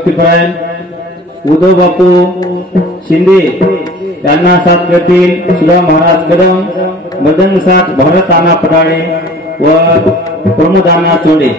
देशभक्तीपरायण उद्धव बापू शिंदे यांना साथ करतील सुधा महाराज कदम, मदन साथ भरत आना पडाळे व प्रमोद आना चोंडे।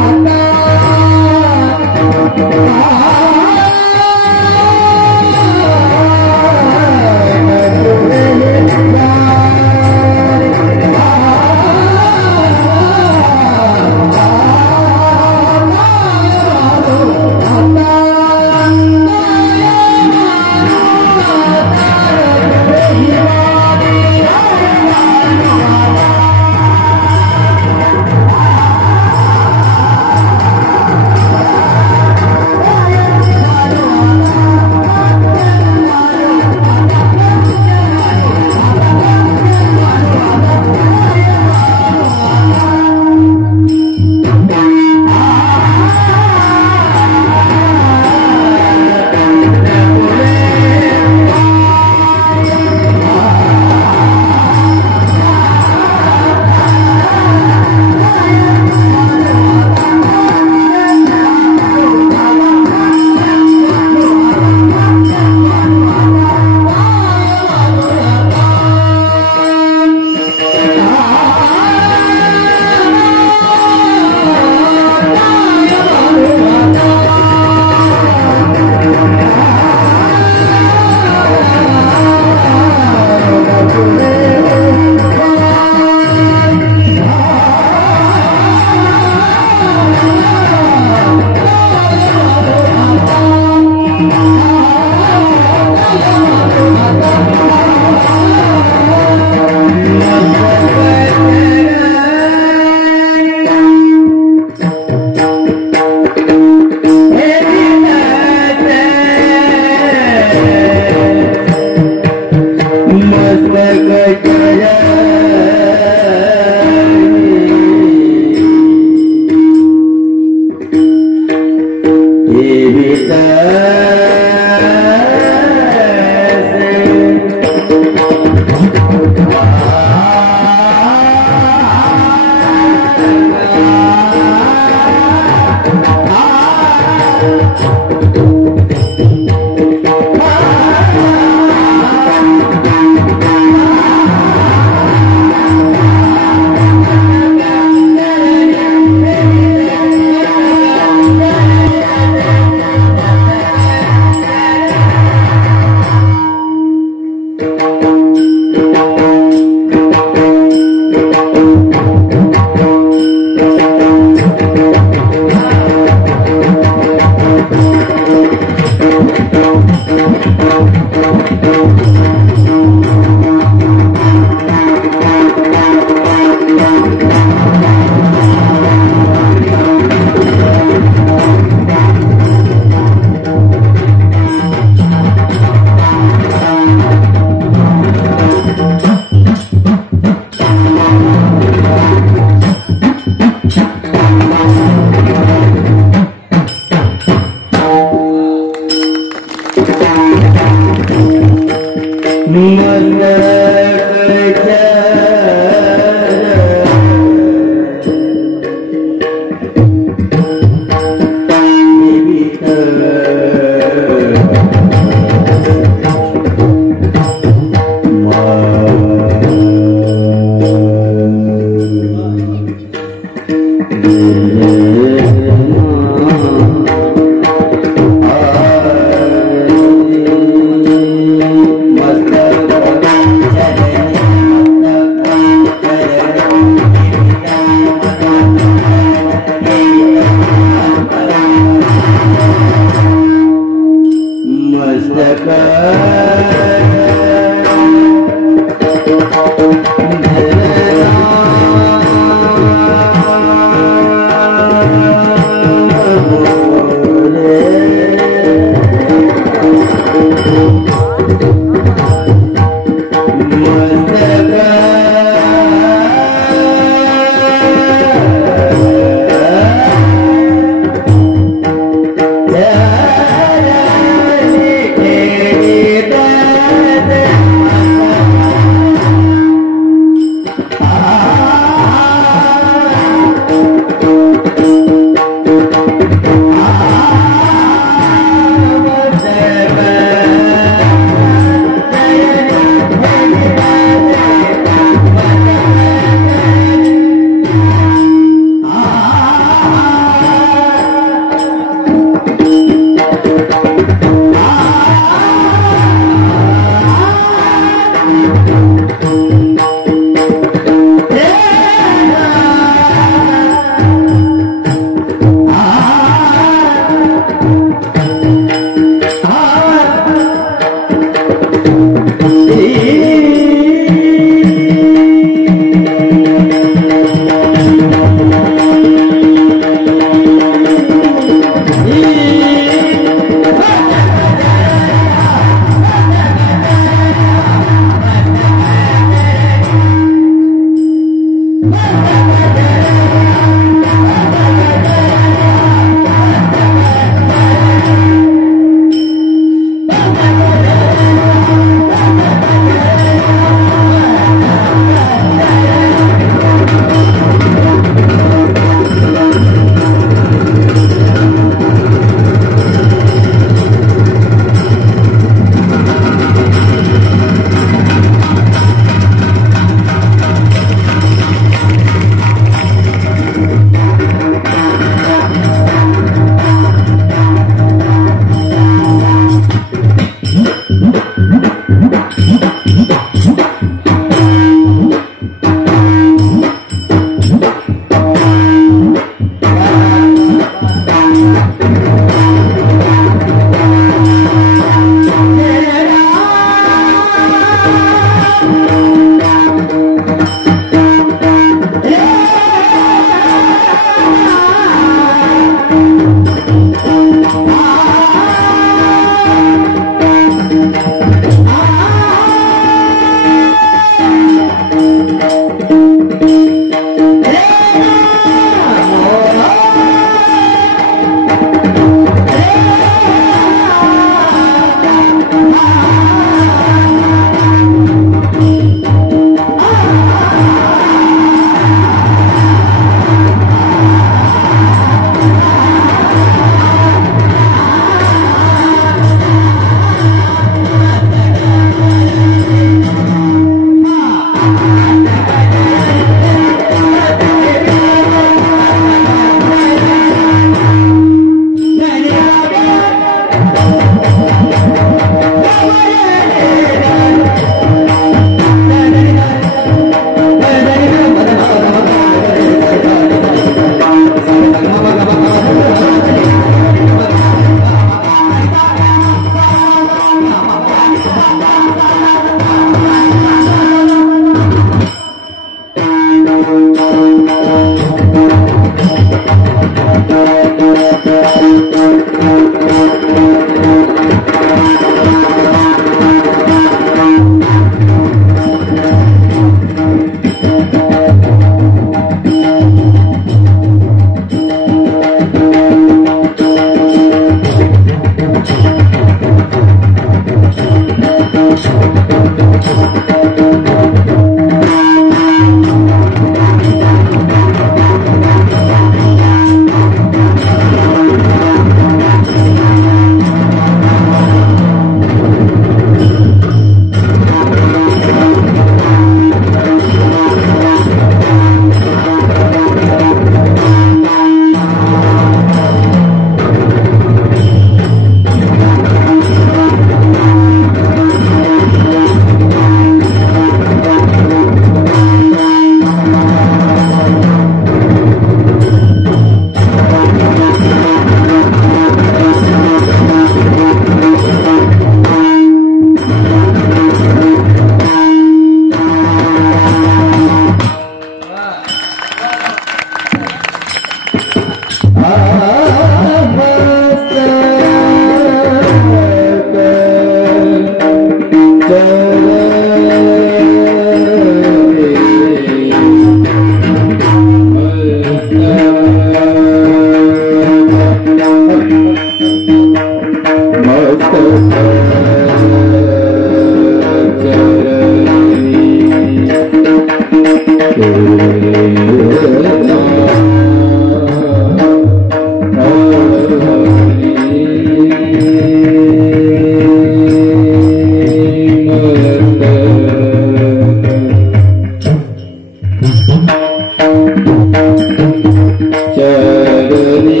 चरणी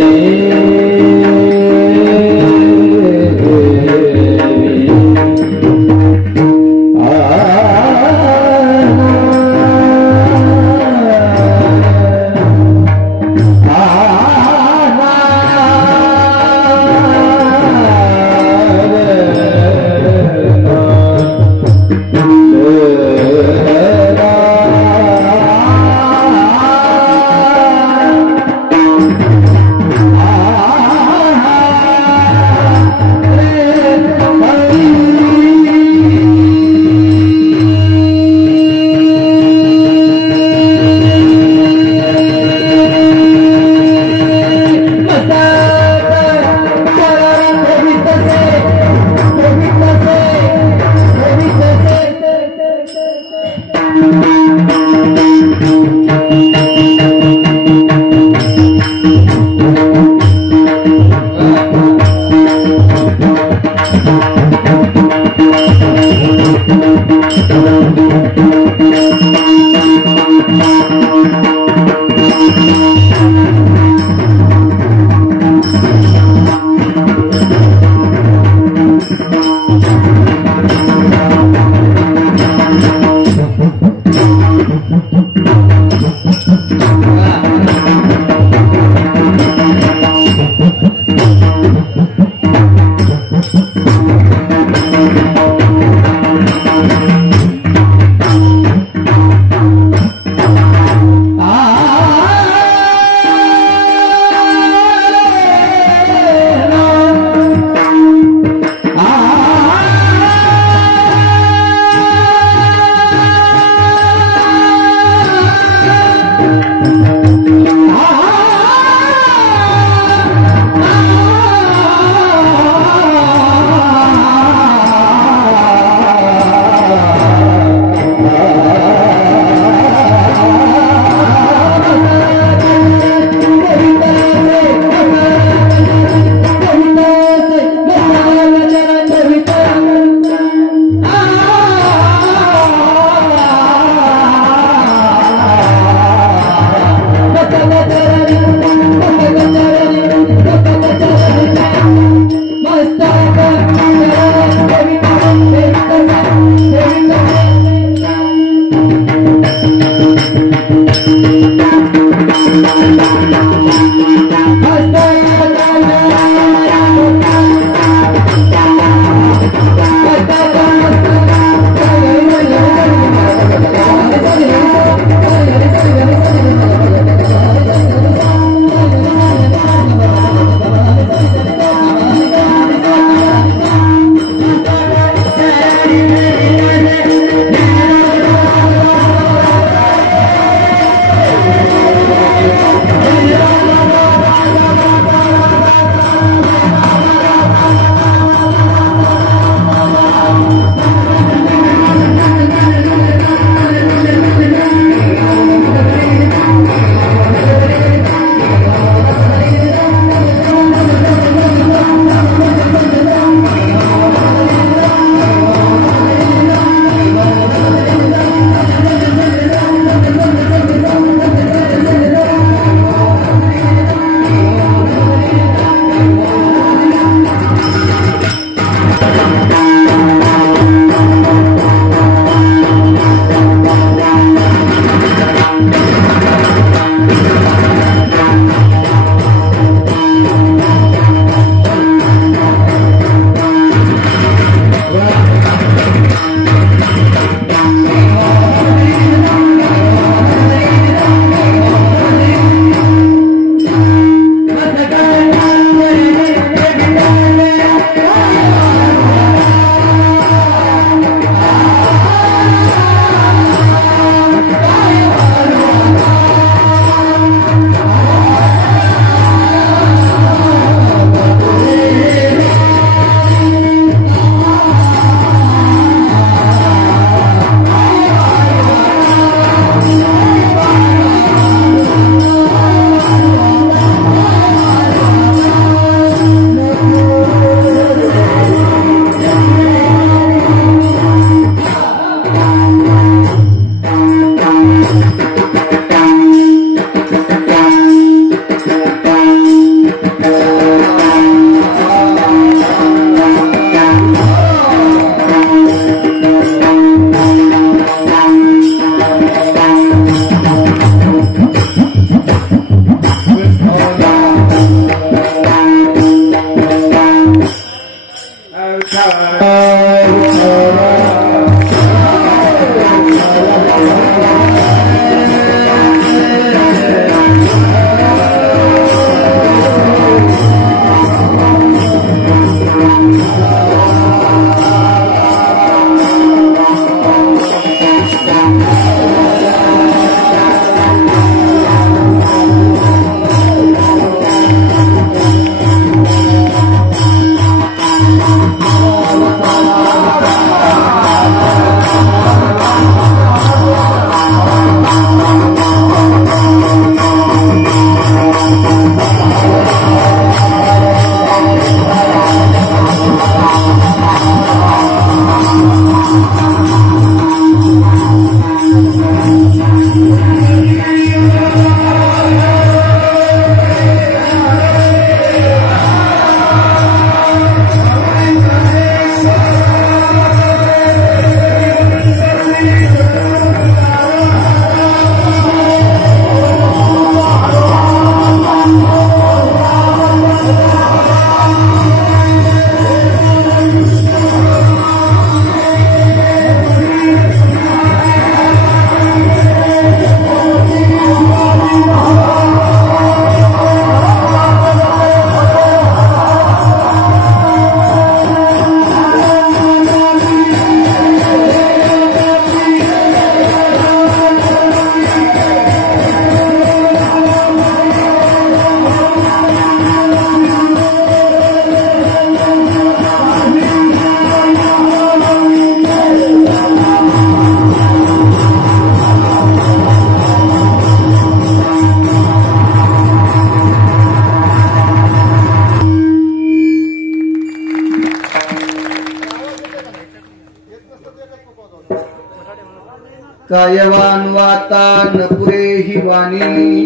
कायवान वाता न पुरे ही वाणी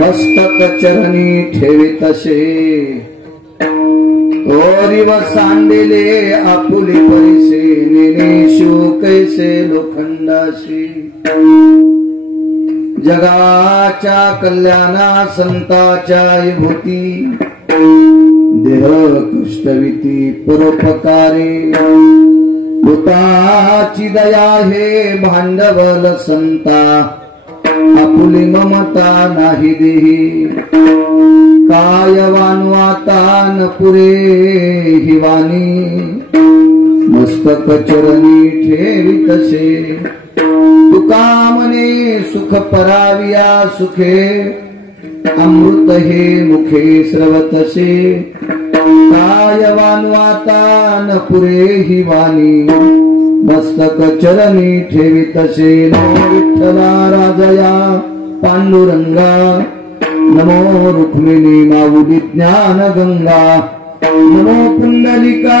मस्तक चरणी ठेवी तसे ओरिव सांडिले आपुली परिसे नेने शिव कैसे लोखंडाशी जगाच्या कल्याणा संताच्या विभूती देह कष्टविती परोपकारे भूताची दया हे भांडवल संता आपुली ममता नाही देही कायवान वाता न पुरे ही वाणी मस्तक चरणी ठेवी तसे तुका म्हणे सुख पराविया सुखे अमृत हे मुखे स्रवतसे कायवान वाता न पुरे ही वाणी मस्तक चरणी ठेवी तसे नमो विठ्ठला राजया पांडुरंगा नमो रुक्मिणी माऊली ज्ञान गंगा नमो पुंडलिका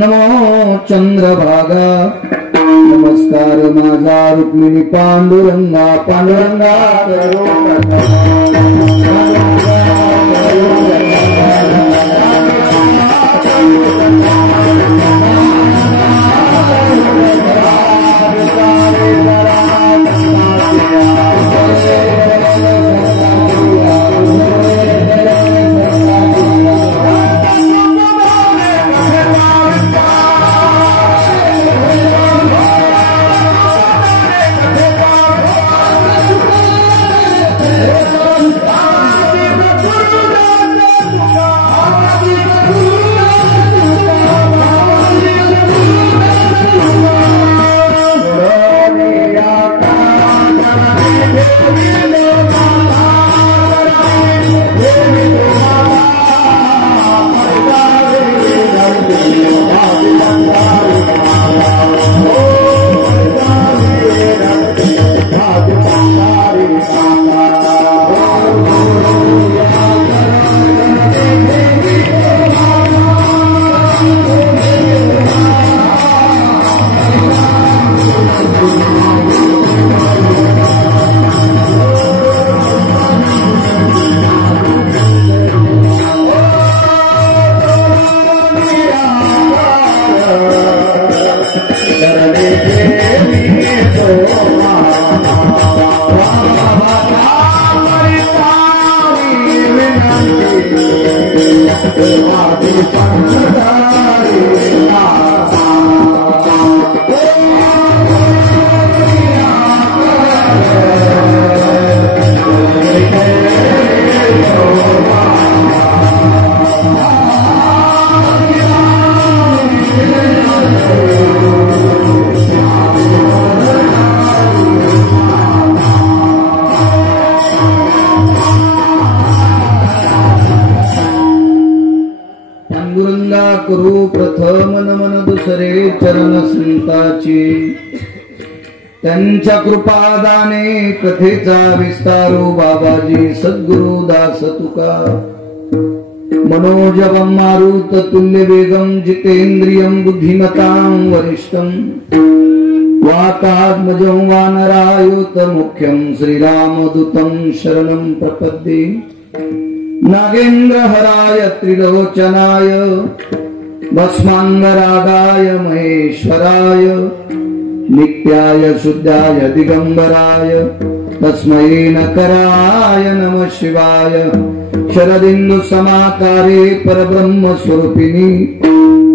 नमो चंद्रभागा नमस्कार माझा रुक्मिणी पांडुरंगा पांडुरंगा करू प्रथम नमन दुसरे चरण संताची त्यांच्या कृपादाने कथेचा विस्तारो बाबाजी सद्गुरु दास तुका मनोजवं मारुत तुल्य वेगं जितेन्द्रियं बुद्धिमतां वरिष्ठं वातात्मजं वानरायुत मुख्यं श्रीरामदूतं शरणं प्रपद्ये नागेन्द्रहराय त्रिलोचनाय भस्मांगरागाय महेश्वराय नित्याय शुद्धाय दिगंबराय तस्मै नकराय नमः शिवाय शरदिन्दु समाकारे परब्रह्म स्वरूपिणी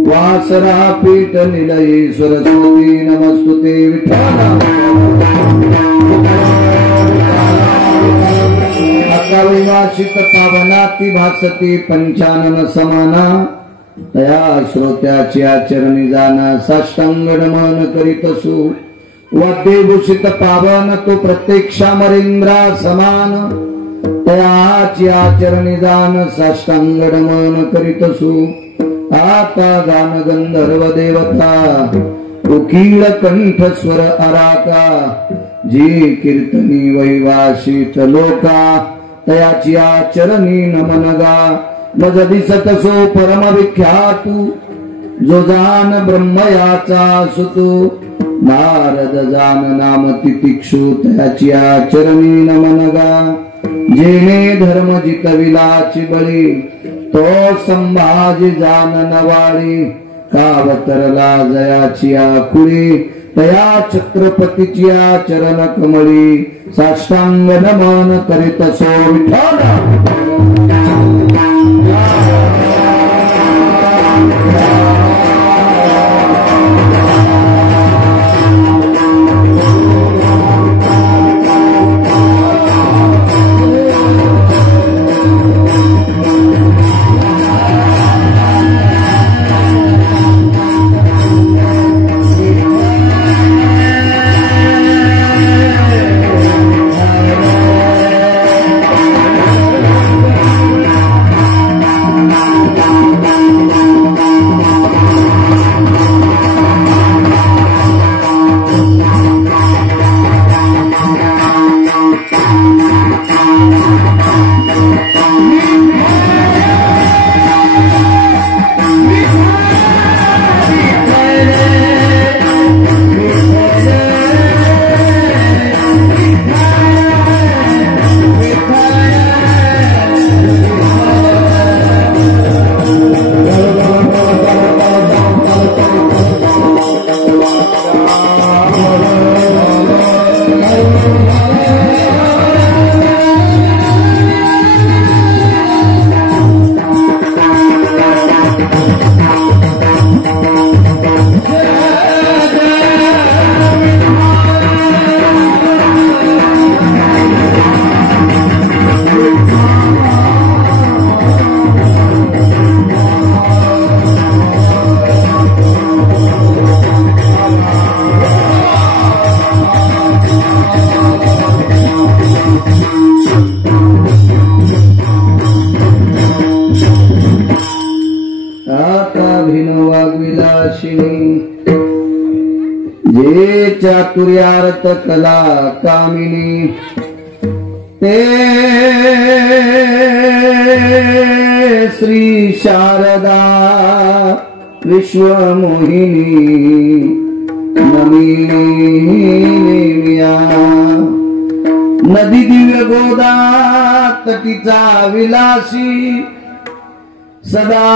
वासरा पीठ निलये सरस्वती नमस्तुते विठ्ठला अकाविवासित पावनाति भासती पंचानन समाना तया श्रोत्याची आचरणी जाना साष्टांग नमन करीतसु वाद्यभूषित पावन तो प्रत्यक्षामरेंद्रा समान तयाची आचरणी जान साष्टांग नमन करीतसु आता गान गंधर्व देवता उकीळ कंठ स्वर अराका जी कीर्तनी वैवासित लोका तयाची आचरणी नमन गा मज दिसत सो परम विख्यातू जो जान ब्रह्मयाचा सुतू नारद जान नाम तितिक्षु तयाची आचरणी नमन गा जेने धर्म जितविलाची बळी तो संभाजी जान नवाळी कावतरला जयाची आकुळी तया छत्रपतीची आचरण कमळी साष्टांग नमन करीत सो विठ्ठला चातुर्यार्थ कला कामिनी ते श्री शारदा विश्वमोहिनी नमिनी नदी दिव्य गोदा तटीचा विलासी सदा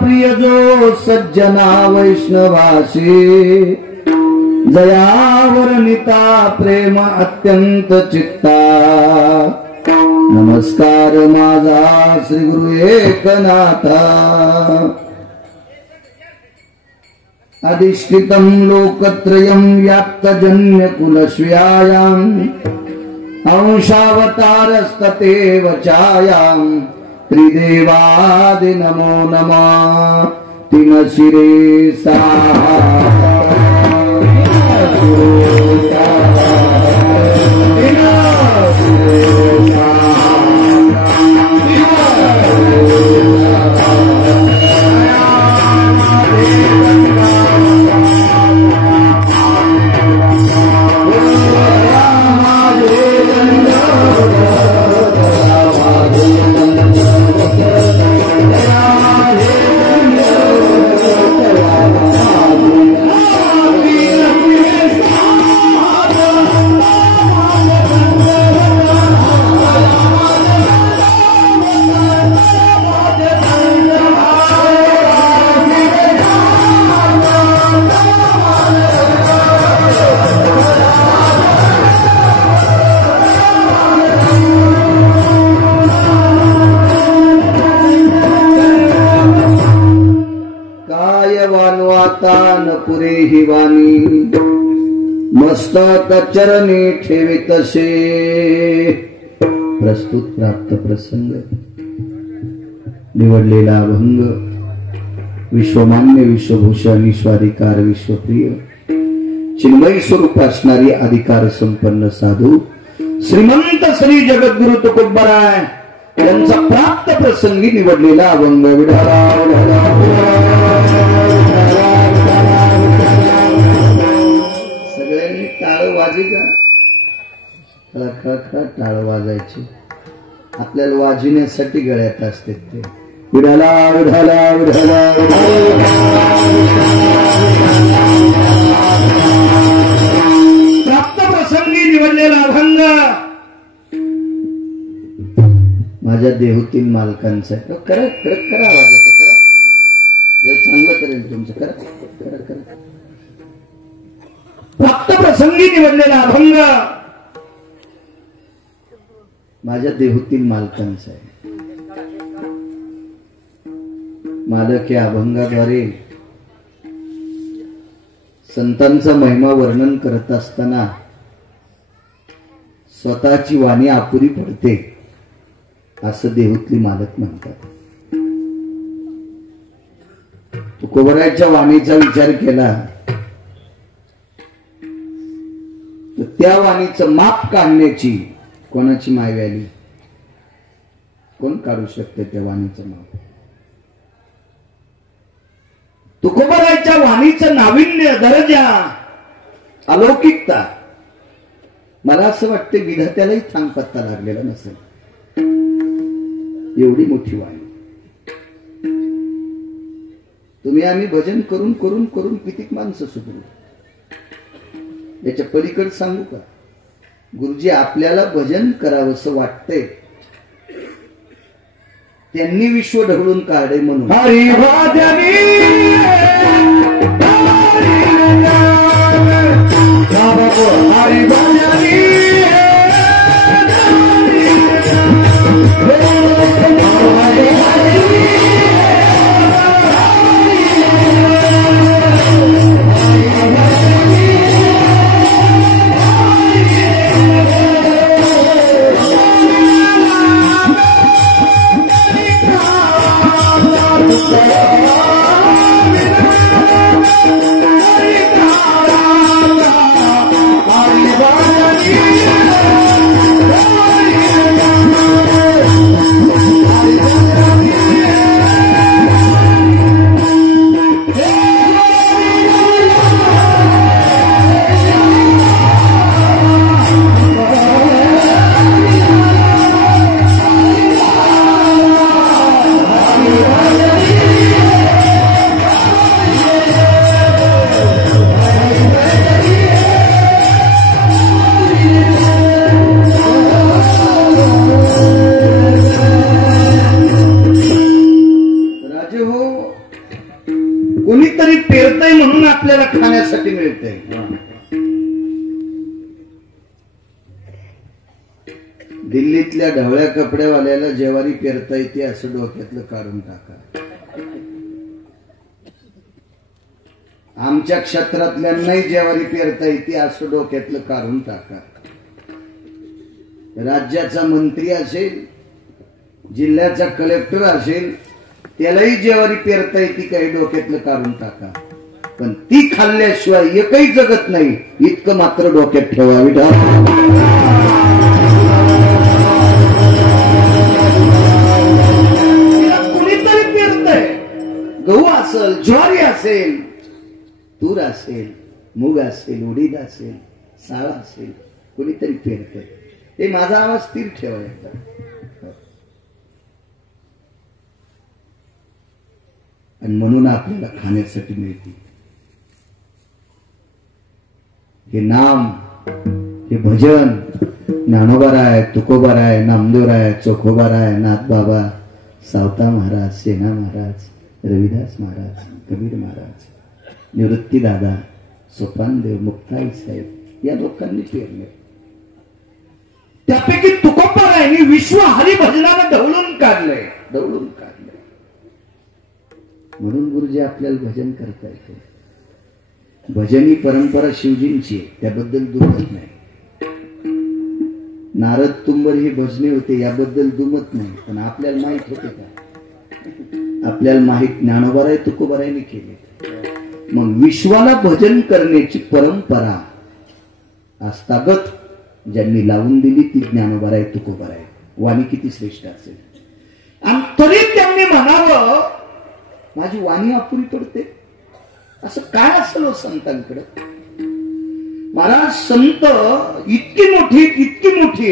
प्रिय जो सज्जना वैष्णवासी जयावर्णिता प्रेम अत्यंत चित्ता नमस्कार माझा श्री गुरु एकनाथा अधिष्ठितं लोकत्रयं व्याप्तजन्य कुलश्रियायां अंशावतारस्ततेव छायां त्रिदेवादि नमो नमः तीन शिरे सा न पुरे ही वाणी मस्तक चरणी ठेवितसे प्रस्तुत प्राप्त प्रसंग निवडलेला अभंग विश्वमान्य विश्वभूषण विश्वाधिकार विश्वप्रिय चिन्मयी स्वरूप असणारी अधिकार संपन्न साधू श्रीमंत श्री जगद्गुरु तुकोबराय यांचा प्राप्त प्रसंगी निवडलेला अभंग विढाला सगळ्यांनी टाळ वाजी का खळखळ टाळ वाजायची आपल्याला वाजविण्यासाठी गळ्यात असते ते विढाला विढाला विढाला प्राप्त प्रसंगी निवडलेला अभंग माझ्या देहूतील मालकांचा आहे. करा करा आवाजाचा करा देव चांगलं करेल तुमचं करा करा करा प्राप्त प्रसंगी निवडलेला अभंग माझ्या देहूतील मालकांचा आहे. मालक या अभंगाद्वारे संतांचा महिमा वर्णन करत असताना स्वतःची वाणी अपुरी पडते असं देहूतली मालक म्हणतात. तुकोबरायच्या वाणीचा विचार केला तर त्या वाणीचं माप काढण्याची कोणाची माय आली कोण काढू शकते त्या वाणीचं माप. तुकोबरायच्या वाणीचं नाविन्य दर्जा अलौकिकता मला असं वाटतं विधात्यालाही थांब पत्ता लागलेला नसेल एवढी मोठी वाणी. तुम्ही आम्ही भजन करून करून करून कितीक माणसं सुधरू याच्या पलीकडे सांगू का. गुरुजी आपल्याला भजन करावंसं वाटतंय त्यांनी विश्व ढवळून काढे म्हणून कोणीतरी पेरतय म्हणून आपल्याला खाण्यासाठी मिळतंय. दिल्लीतल्या ढवळ्या कपड्यावाल्याला ज्वारी पेरता येते असं डोक्यातलं काढून टाका. आमच्या क्षेत्रातल्यांनाही ज्वारी पेरता येते असं डोक्यातलं काढून टाका. राज्याचा मंत्री असेल जिल्ह्याचा कलेक्टर असेल त्यालाही ज्वारी पेरता येते काही डोक्यातलं काढून टाका. पण ती खाल्ल्याशिवाय एकही जगत नाही इतकं मात्र डोक्यात ठेवावी. कुणीतरी पेरतय गहू असेल ज्वारी असेल तूर असेल मूग असेल उडीद असेल साळा असेल कुणीतरी पेरतय. हे माझा आवाज स्थिर ठेवायचा. आणि म्हणून आपल्याला खाण्यासाठी मिळते. हे नाम हे भजन ज्ञानोबाराय तुकोबाराय नामदेवराय चोखोबाराय नाथबाबा सावता महाराज सेना महाराज रविदास महाराज कबीर महाराज निवृत्ती दादा सोपानदेव मुक्ताई साहेब या लोकांनी पेरले. त्यापैकी तुकोबारायांनी विश्व हरिभजनाला ढवळून काढलंय ढवळून काढलंय. म्हणून गुरुजी आपल्याला भजन करता येते. भजनी परंपरा शिवजींची आहे, त्याबद्दल दुमत नाही. नारद तुंबर ही भजने होते, याबद्दल दुमत नाही. पण आपल्याला माहित होते का? आपल्याला माहित ज्ञानोबाराय तुकोबारायने केले. मग विश्वाला भजन करण्याची परंपरा आस्थागत ज्यांनी लावून दिली ती ज्ञानोबाराय तुकोबाराय. वाणी किती श्रेष्ठ असेल. आणि तरी त्यांनी म्हणावं माझी वाणी अपुरी पडते. असं काय असेल हो संतांकडे? महाराज संत इतकी मोठी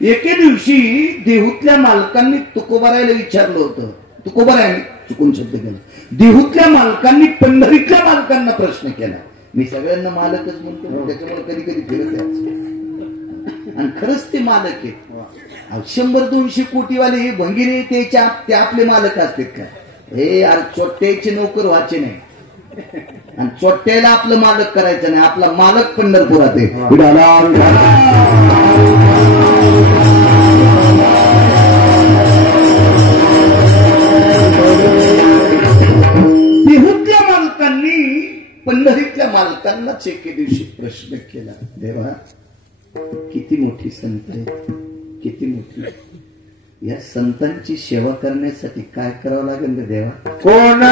एके दिवशी देहूतल्या मालकांनी तुकोबारायला विचारलं होतं. तुकोबारायने चुकून शब्द केला. देहूतल्या मालकांनी पंढरीतल्या मालकांना प्रश्न केला. मी सगळ्यांना मालकच म्हणतो, त्याच्यामुळे कधी कधी फिरत आहे. आणि खरंच ते मालक आहेत. 100-200 कोटीवाले हे भंगिरे ते आपले मालक असतात का? हे चोट्ट्याचे नोकर व्हायचे नाही आणि चोट्ट्याला आपलं मालक करायचं नाही. आपला मालक पंढरपुरात आहे. देहूतल्या मालकांनी पंढरीतल्या मालकांनाच एके दिवशी प्रश्न केला. देवा किती मोठी संत आहेत, किती मोठी. या संतांची सेवा करण्यासाठी काय करावं लागेल रे देवा? कोण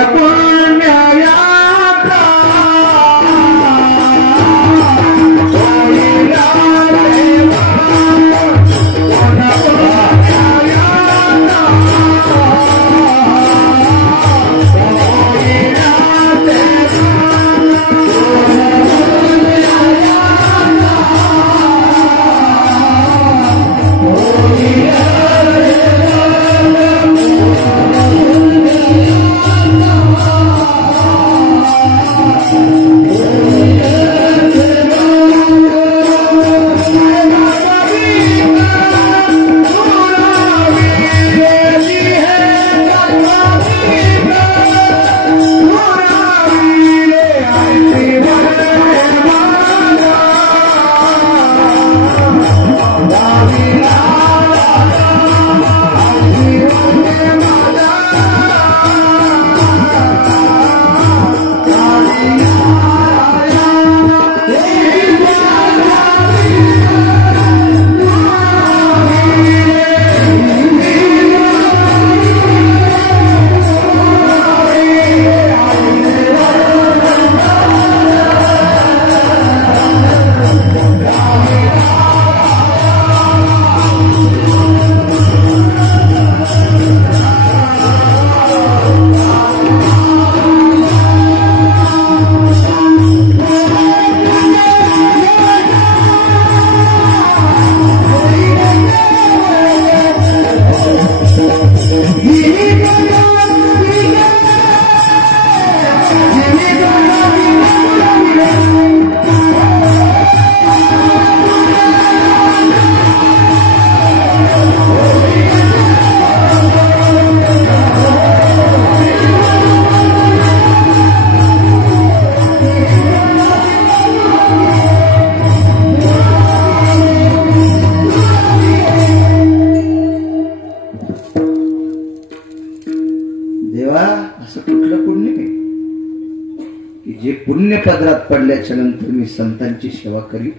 पदरात पडल्याच्या नंतर मी संतांची सेवा करी.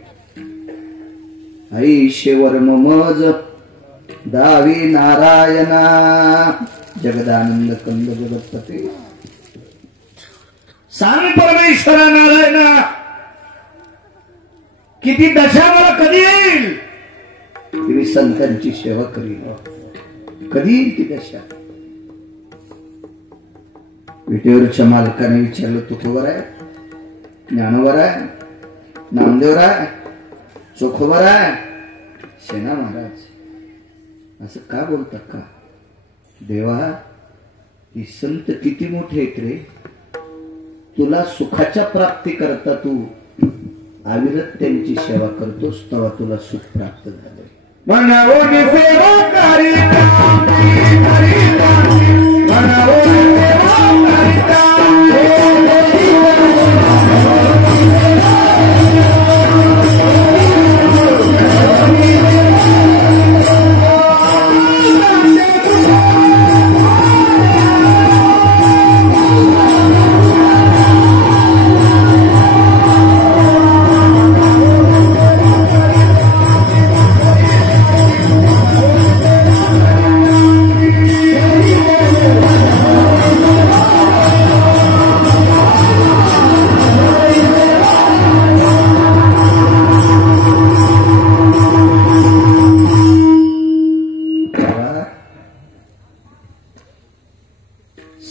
ऐशेवर ममज दावी नारायणा जगदानंद कंद जगतपते. सांग परमेश्वरा नारायणा किती दशा मला कधी येईल? मी संतांची सेवा करीन. कधी येईल ती दशा? विटेवरच्या मालकाने विचारलं तुकोबाराय, ज्ञानोबाराय, नामदेवराय, चोखोबाराय, सेना महाराज असं का बोलतात का? देवा ही संत किती मोठे आहेत रे. तुला सुखाच्या प्राप्ती करता तू अविरत त्यांची सेवा करतोस, तेव्हा तुला सुख प्राप्त झाले.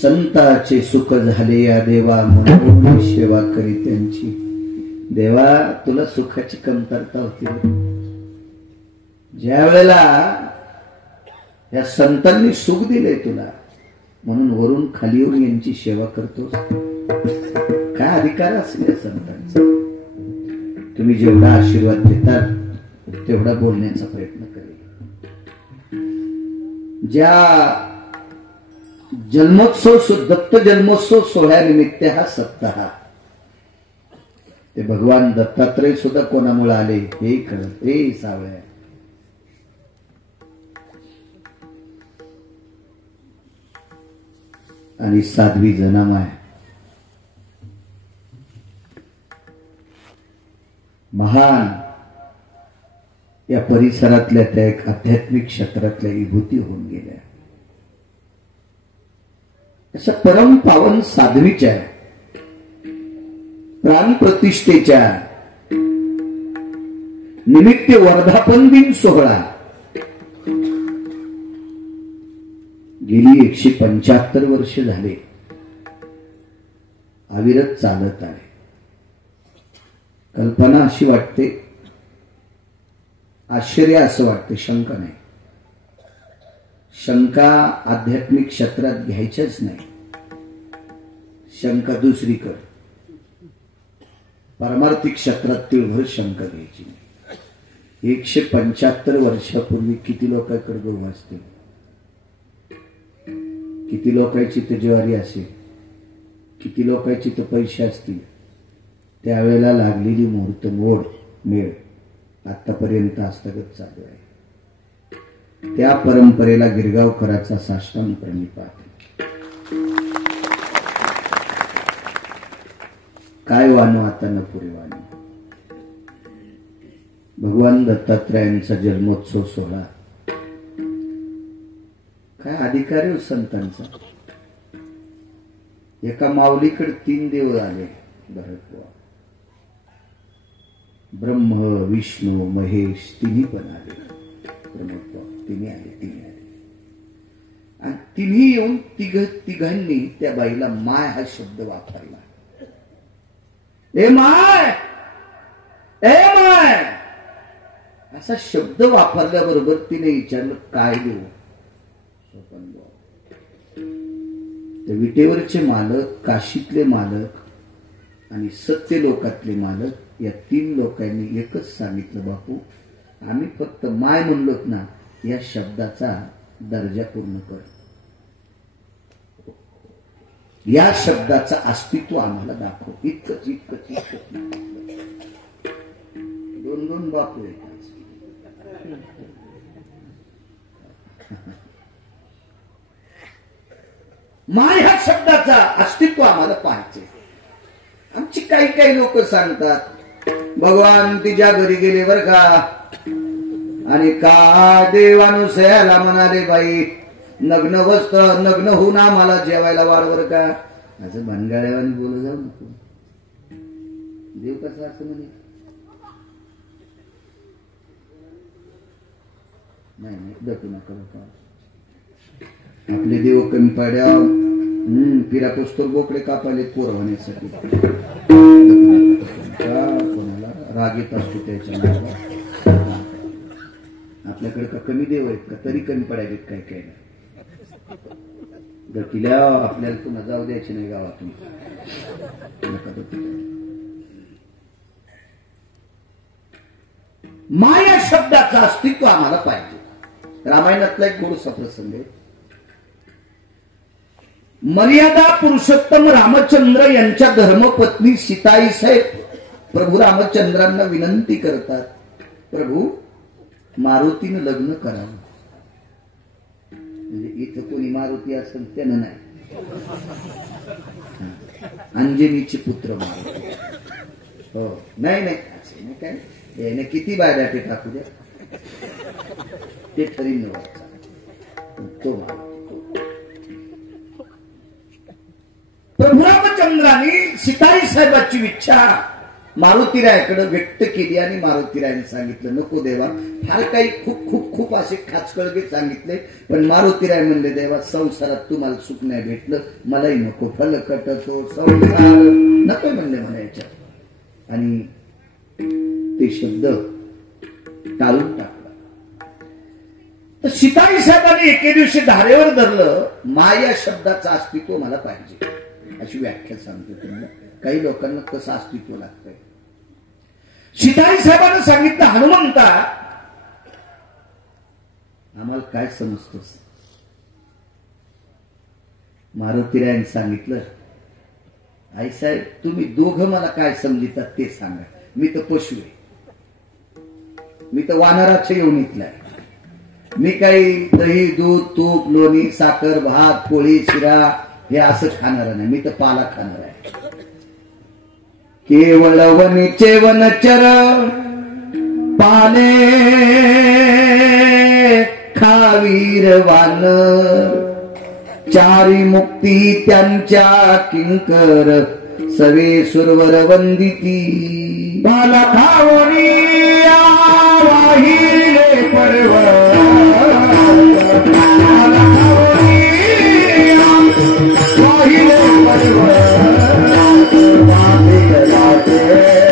संताचे सुख झाले या देवा म्हणून सेवा करी त्यांची. देवा तुला सुखाची कमतरता होती. ज्या वेळेला या संतांनी सुख दिले तुला म्हणून वरून खाली येऊन यांची सेवा करतोस. काय अधिकार असेल या संतांचा. तुम्ही जेवढा आशीर्वाद देतात तेवढा बोलण्याचा प्रयत्न करेल. ज्या जन्मोत्सव दत्त जन्मोत्सव सोहळ्यानिमित्त हा सप्ताह ते भगवान दत्तात्रय सुद्धा कोणामुळे आले हे कळत. हे सावळ्या आणि साध्वी जनामाय महान या परिसरातल्या त्या एक आध्यात्मिक क्षेत्रातल्या विभूती होऊन गेल्या. अशा परम पावन साध्वीच्या प्राण प्रतिष्ठेच्या निमित्त वर्धापन दिन सोहळा गेली 175 वर्ष झाले अविरत चालत आहे. कल्पना अशी वाटते, आश्चर्य असं वाटते, शंका नाही. शंका आध्यात्मिक क्षेत्रात घ्यायच्याच नाही. शंका दुसरीकडे पारमार्थिक क्षेत्रात तिळभर शंका घ्यायची नाही. 175 वर्षापूर्वी किती लोकांकडे गहू असतील, किती लोकांची तर ज्वारी असेल, किती लोकांची तर पैसे असतील. त्यावेळेला लागलेली मुहूर्त मोड मेळ आतापर्यंत हस्तगत चालू आहे. त्या परंपरेला गिरगावकराचा साष्टांग प्रणिपात. काय वानो आता न पुरे वाणी. भगवान दत्तात्रयांचा जन्मोत्सव सोहळा काय अधिकार आहे संतांचा. एका माऊलीकडे 3 देव आले. भरत ब्रह्म विष्णू महेश तिन्ही पण आले. तिन्ही आले. आणि तिन्ही येऊन तिघांनी त्या बाईला माय हा शब्द वापरला. ए माय, ए माय असा शब्द वापरल्याबरोबर तिने विचारलं काय देऊ. विटेवरचे मालक, काशीतले मालक आणि सत्य लोकातले मालक या 3 लोकांनी एकच सांगितलं, बापू आम्ही फक्त माय म्हणलोत ना, या शब्दाचा दर्जा पूर्ण कर. या शब्दाचं अस्तित्व आम्हाला दाखव. इतकंच इतकंच इतकंच. 2 बापू आहेत. माय ह्या शब्दाचा अस्तित्व आम्हाला पाहायचे. आमची काही लोक सांगतात भगवान तिच्या घरी गेले बर का, आणि का देवानुसयाला म्हणाले बाई नग्न वस्त्र नग्न होऊन आम्हाला जेवायला वाढवर का. असं भनगाड्यावानी बोलू जाऊ नको. देव कसा असं म्हणे. नाही दटू नका. आपले देव कमी पाड्या पिरा पुस्तक बोकडे कापाले पोर होण्यासाठी. कोणाला राग येत असतो त्याच्या नावाला. आपल्याकडे का कमी देव आहेत का, तरी कमी पडायलेत काय काय. गतीला आपल्याला पुन्हा जाऊ द्यायचे नाही गावातून. माया शब्दाचं अस्तित्व आम्हाला पाहिजे. रामायणातला एक गोडसा प्रसंग आहे. मर्यादा पुरुषोत्तम रामचंद्र यांच्या धर्मपत्नी सीताई साहेब प्रभू रामचंद्रांना विनंती करतात, प्रभू मारुतीनं लग्न करावं. म्हणजे इथं कोणी मारुती असेल त्यानं नाही, अंजनीचे पुत्र मारुती. हो नाही नाही काय याने किती बायडाटे टाकू द्या ते ठरीन तो मारुती. प्रभू रामचंद्रांनी सीताई साहेबाची इच्छा मारुतीरायाकडे व्यक्त केली आणि मारुतीरायाने सांगितलं नको देवा, फार काही खूप खूप खूप असे खाचकळगे सांगितले, पण मारुतीराय म्हणले देवा संसारात तुम्हाला सुख नाही भेटलं, मलाही नको फलकट तो संसार नको म्हणले म्हणायच्या. आणि ते शब्द टाळून टाकला. तर सीताई साहेबांनी एके दिवशी धारेवर धरलं, माया शब्दाचं अस्तित्व मला पाहिजे अशी व्याख्या सांगतो तुम्हाला. काही लोकांना कसं अस्तित्व लागतंय. सीताई साहेबांना सांगितलं, हनुमंता आम्हाला काय समजतोस. मारुतीरायाने सांगितलं, आई साहेब तुम्ही दोघं मला काय समजतात ते सांगा. मी तर पशु आहे, मी तर वानराच्या योनीतलाय. मी काही दही दूध तूप लोणी साखर भात पोळी शिरा हे असं खाणार नाही, मी तर पाला खाणार आहे. केवळ वनीचे वनचर पाले खावीर वान, चारी मुक्ती त्यांच्या किंकर सवे सुरवर वंदिती. पाला खावणी वाहिले पर्वत, पाला खावणी वाहिले पर्वत,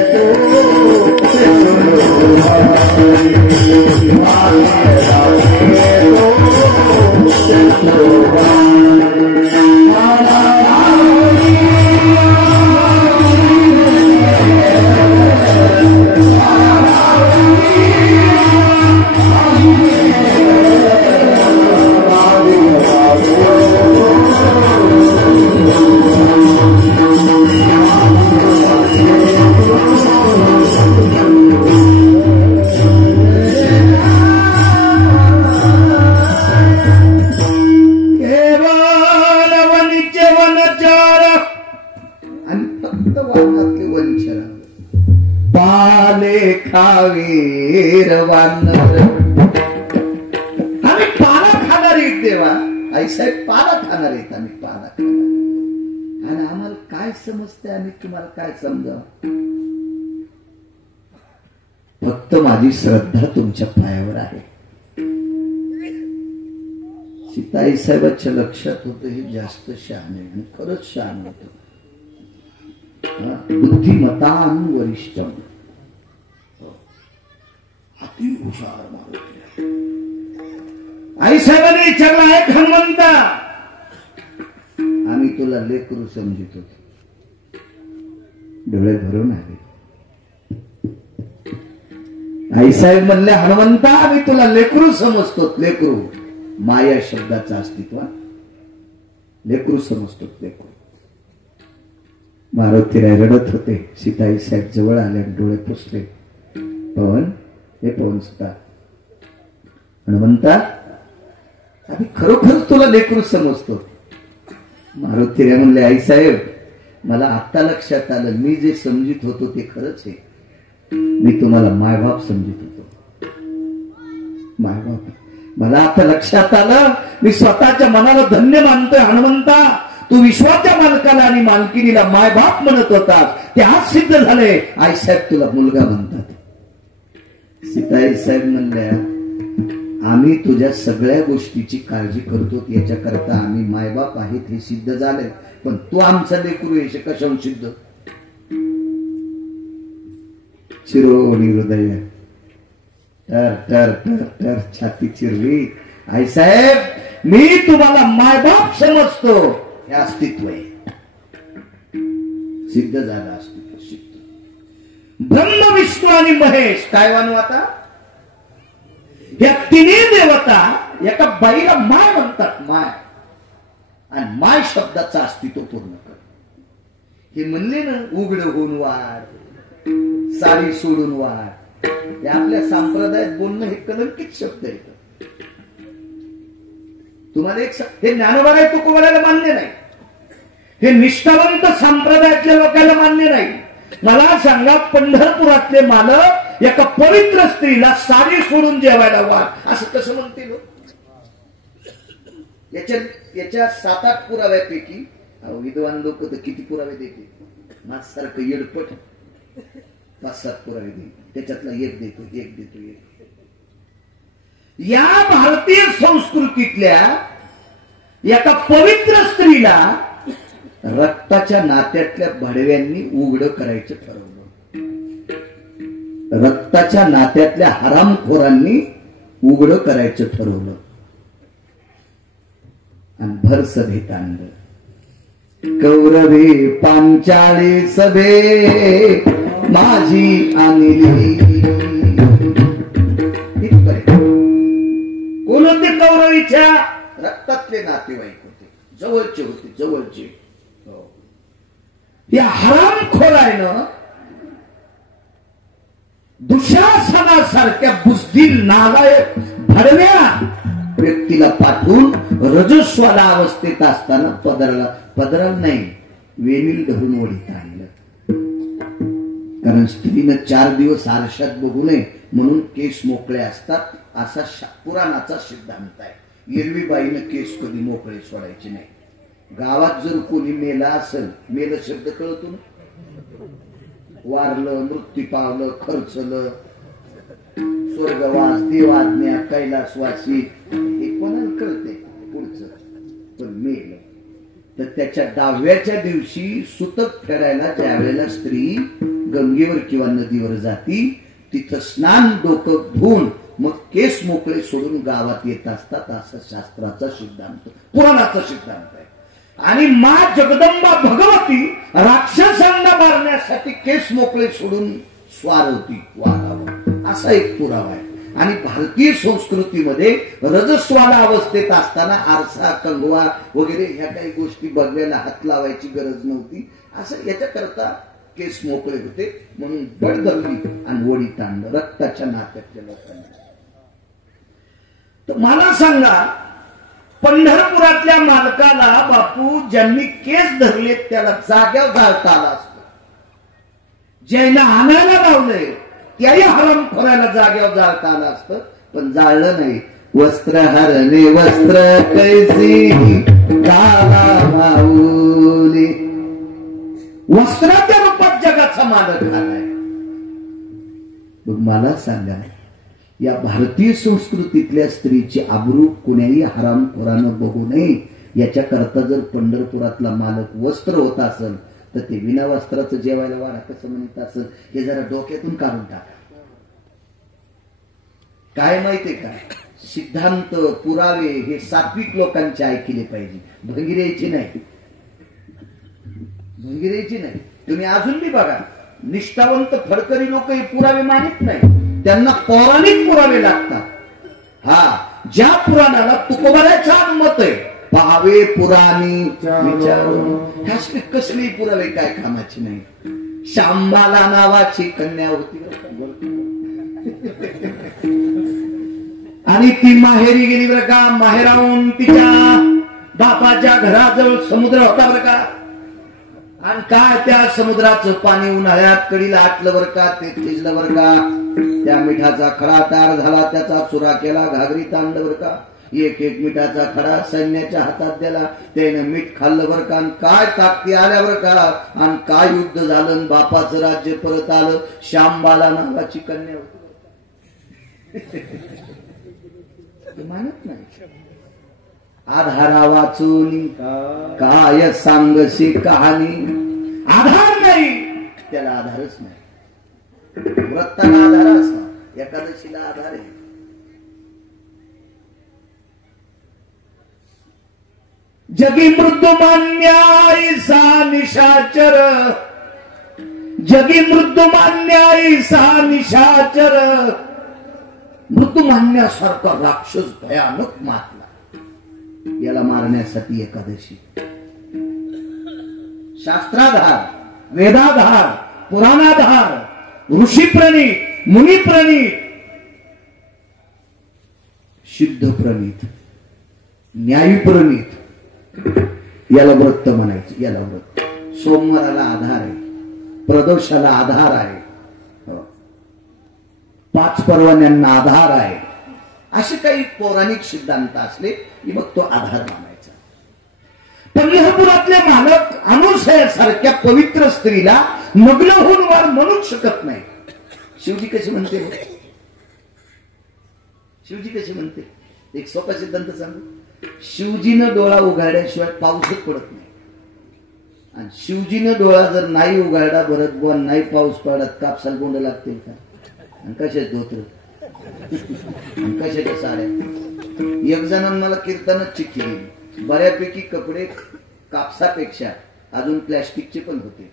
आम्ही पाला खाणार आहेत देवा. आई साहेब पाला खाणार आहेत, आम्ही पाला खाणार. आणि आम्हाला काय समजते, आम्ही तुम्हाला काय समजावं. फक्त माझी श्रद्धा तुमच्या पायावर आहे. सीताई साहेबांच्या लक्षात होतं हे जास्त शहाणे आणि खरंच शहाणे होत. बुद्धिमतान वरिष्ठ अति हुशार मारुती. आई साहेबांनी विचारला, आहे हनुमंता आम्ही तुला लेकरू समजित होतो. डोळे भरून आले. आई साहेब म्हणले, हनुमंता आम्ही तुला लेकरू समजतो. लेकरू माया शब्दाचं अस्तित्व, लेकरू समजतो लेकरू. मारुतीराय रडत होते. सीताई साहेब जवळ आले, डोळे पुसले. पवन हे पवन सुद्धा, हनुमंता आम्ही खरोखर तुला लेकरू समजतो. मारुतीराय म्हणले, आई साहेब मला आता लक्षात आलं, मी जे समजित होतो ते खरंच आहे. मी तुम्हाला मायबाप समजित होतो. मायबाप मला आता लक्षात आलं, मी स्वतःच्या मनाला धन्य मानतोय. हनुमंता तू विश्वाच्या मालकाला आणि मालकिनीला मायबाप म्हणत होतास, ते आज सिद्ध झाले. आई साहेब तुला मुलगा म्हणतात. सीताई साहेब म्हणल्या, आम्ही तुझ्या सगळ्या गोष्टीची काळजी करतो, याच्याकरता आम्ही मायबाप आहेत हे सिद्ध झाले, पण तू आमचा लेकरू हे कशाहून सिद्ध. चिरोनी हृदय तर तर तर तर छाती चिरली. आई साहेब मी तुम्हाला मायबाप समजतो, हे अस्तित्व आहे. सिद्ध झालं अस्तित्व, सिद्ध. ब्रह्म विष्णू आणि महेश काय वानू आता, या तिन्ही देवता एका बाईला माय म्हणतात. माय आणि माय शब्दाचं अस्तित्व पूर्ण कर. हे म्हणले ना, उघड होऊन वाढ, साडी सोडून वाढ, हे आपल्या संप्रदायात बोलणं हे कलंकित शब्द आहे. तुम्हाला एक हे ज्ञानोबा तुकोबाला मान्य नाही, हे निष्ठावंत संप्रदायातल्या लोकांना मान्य नाही. मला सांगा, पंढरपुरातले मालक एका पवित्र स्त्रीला साडी सोडून जेवायला वाढ असं कसं म्हणतील. याच्या 7-8 पुराव्यापैकी विद्वान लोक तर किती पुरावे देतील. माझ्यासारखं येडपट 5-7 पुरावे देईन, त्याच्यातला एक देतो. या भारतीय संस्कृतीतल्या एका पवित्र स्त्रीला रक्ताच्या नात्यातल्या भडव्यांनी उघड करायचं ठरवलं. रक्ताच्या नात्यातल्या हरामखोरांनी उघड करायचं ठरवलं आणि भर सभेत आणलं. कौरवे पांचाळी सभे माझी आणली. कोण होते? कौरवीच्या रक्तातले नातेवाईक होते, जवळचे होते, जवळचे. या हरामखोरानं दुःशासनासारख्या बुजदिल नालायक भडव्या व्यक्तीला पाठवून रजस्वाला अवस्थेत असताना पदराला नाही, वेणील धरून वडीत आणलं. कारण स्त्रीनं 4 दिवस आरशात बघू नये म्हणून केस मोकळे असतात असा पुराणाचा सिद्धांत आहे. एरवी बाईनं केस कधी मोकळे सोडायचे नाही. गावात जर कोणी मेला असेल, मेलं शब्द कळतो ना, वारलं, मृत्यू पावलं, खर्चलं, स्वर्गवास, देवाज्ञा, कैलासवासी, हे कोणाला कळते पुढचं. पण मेलं तर त्याच्या 10व्याच्या दिवशी सुतक फेरायला ज्या वेळेला स्त्री गंगेवर किंवा नदीवर जाती, तिथं स्नान डोकं धुवून मग केस मोकळे सोडून गावात येत असतात, असा शास्त्राचा सिद्धांत, पुराणाचा सिद्धांत आहे. आणि मा जगदंबा भगवती राक्षसांना मारण्यासाठी केस मोकळे सोडून स्वार होती, वारावं, असा एक पुरावा आहे. आणि भारतीय संस्कृतीमध्ये रजस्वाला अवस्थेत असताना आरसा, कंगवा वगैरे ह्या काही गोष्टी बघायला हात लावायची गरज नव्हती. असं याच्याकरता केस मोकळे होते म्हणून बड धरली आणि वडी ताणलं रक्ताच्या नात्यातल्या लोकांना. तर मला सांगा, पंढरपुरातल्या मालकाला बापू ज्यांनी केस धरले त्याला जाग्यावर जाळता आला असतो, ज्यांना आणायला लावलंय त्याही हराम खोरायला जाग्यावर जाळता आलं असतं, पण जाळलं नाही. वस्त्र हरणे वस्त्र कैसी माऊली, वस्त्राच्या रूपात जगाचा मालक आलाय. मला सांगा, या भारतीय संस्कृतीतल्या स्त्रीची आबरू कुण्याही हरामखोरानं बघू नये याच्याकरता जर पंढरपुरातला मालक वस्त्र होत असेल तर ते विना वस्त्राचं जेवायला वाढा कसं म्हणत असेल हे जरा डोक्यातून काढून टाका. काय माहितीये का, सिद्धांत पुरावे हे सात्विक लोकांचे ऐकले पाहिजे, भंगिरायचे नाही, भंगिरायचे नाही. तुम्ही अजून बी बघा, निष्ठावंत फडकरी लोक हे पुरावे मानित नाही, त्यांना पौराणिक पुरावे लागतात. हा, ज्या पुराणाला तुकोबारायचा मत आहे, पाहावे पुराणी विचारून, ह्यासले कसले पुरावे काय कामाचे नाही. शांबाला नावाची कन्या होती आणि ती माहेरी गेली बरं का. माहेराहून तिच्या बापाच्या घराजवळ समुद्र होता बरं का. आणि काय त्या समुद्राचं पाणी उन्हाळ्यात कडीला आटलं बरं का, ते थिजलं बरं का. त्या मिठाचा खडा तयार झाला, त्याचा चुरा केला, घागरीत आणलं बरं का. एक मिठाचा खडा सैन्याच्या हातात दिला, त्याने मीठ खाल्लं बरं का. आणि काय ताकदी आल्या बरं का, आणि काय युद्ध झालं, बापाचं राज्य परत आलं. शांबाला नावाची कन्या होती. मानत नाही. आधारा वाचून काय सांगशी कहाणी, आधार नाही त्याला आधारच नाही. व्रताला आधार असा, एकादशीला आधार आहे. जगी मृत्युमान्यायसा निशाचर, जगी मृत्युमान्यायसा निशाचर. मृत्युमान्यासारखा राक्षस भयानक मारला, याला मारण्यासाठी एकादशी. शास्त्राधार, वेदाधार, पुराणाधार, ऋषी प्रणीत, मुनी प्रणीत, सिद्ध प्रणीत, न्यायी प्रणीत, याला व्रत म्हणायचं. याला व्रत. सोमवाराला आधार आहे, प्रदोषाला आधार आहे, 5 परवान्यांना आधार आहे. असे काही पौराणिक सिद्धांत असले की मग तो आधार मानायचा. पंढरपुरातले मालक अनुसयासारख्या पवित्र स्त्रीला नग्न होऊन वार म्हणूच शकत नाही. शिवजी कशी म्हणते? शिवजी कशी म्हणते? एक सोपा सिद्धांत सांगू. शिवजीनं डोळा उघाडल्याशिवाय पाऊसच पडत नाही. आणि शिवजीनं डोळा जर नाही उघाडला, भरत बुवा नाही पाऊस पडत, कापसाला बोंड लागतील का? आणि कशाच धोत्र, कशाच्या साड्या. एक जणांना मला कीर्तनच चिठ्ठी दिली. बऱ्यापैकी कपडे कापसापेक्षा अजून प्लॅस्टिकचे पण होते.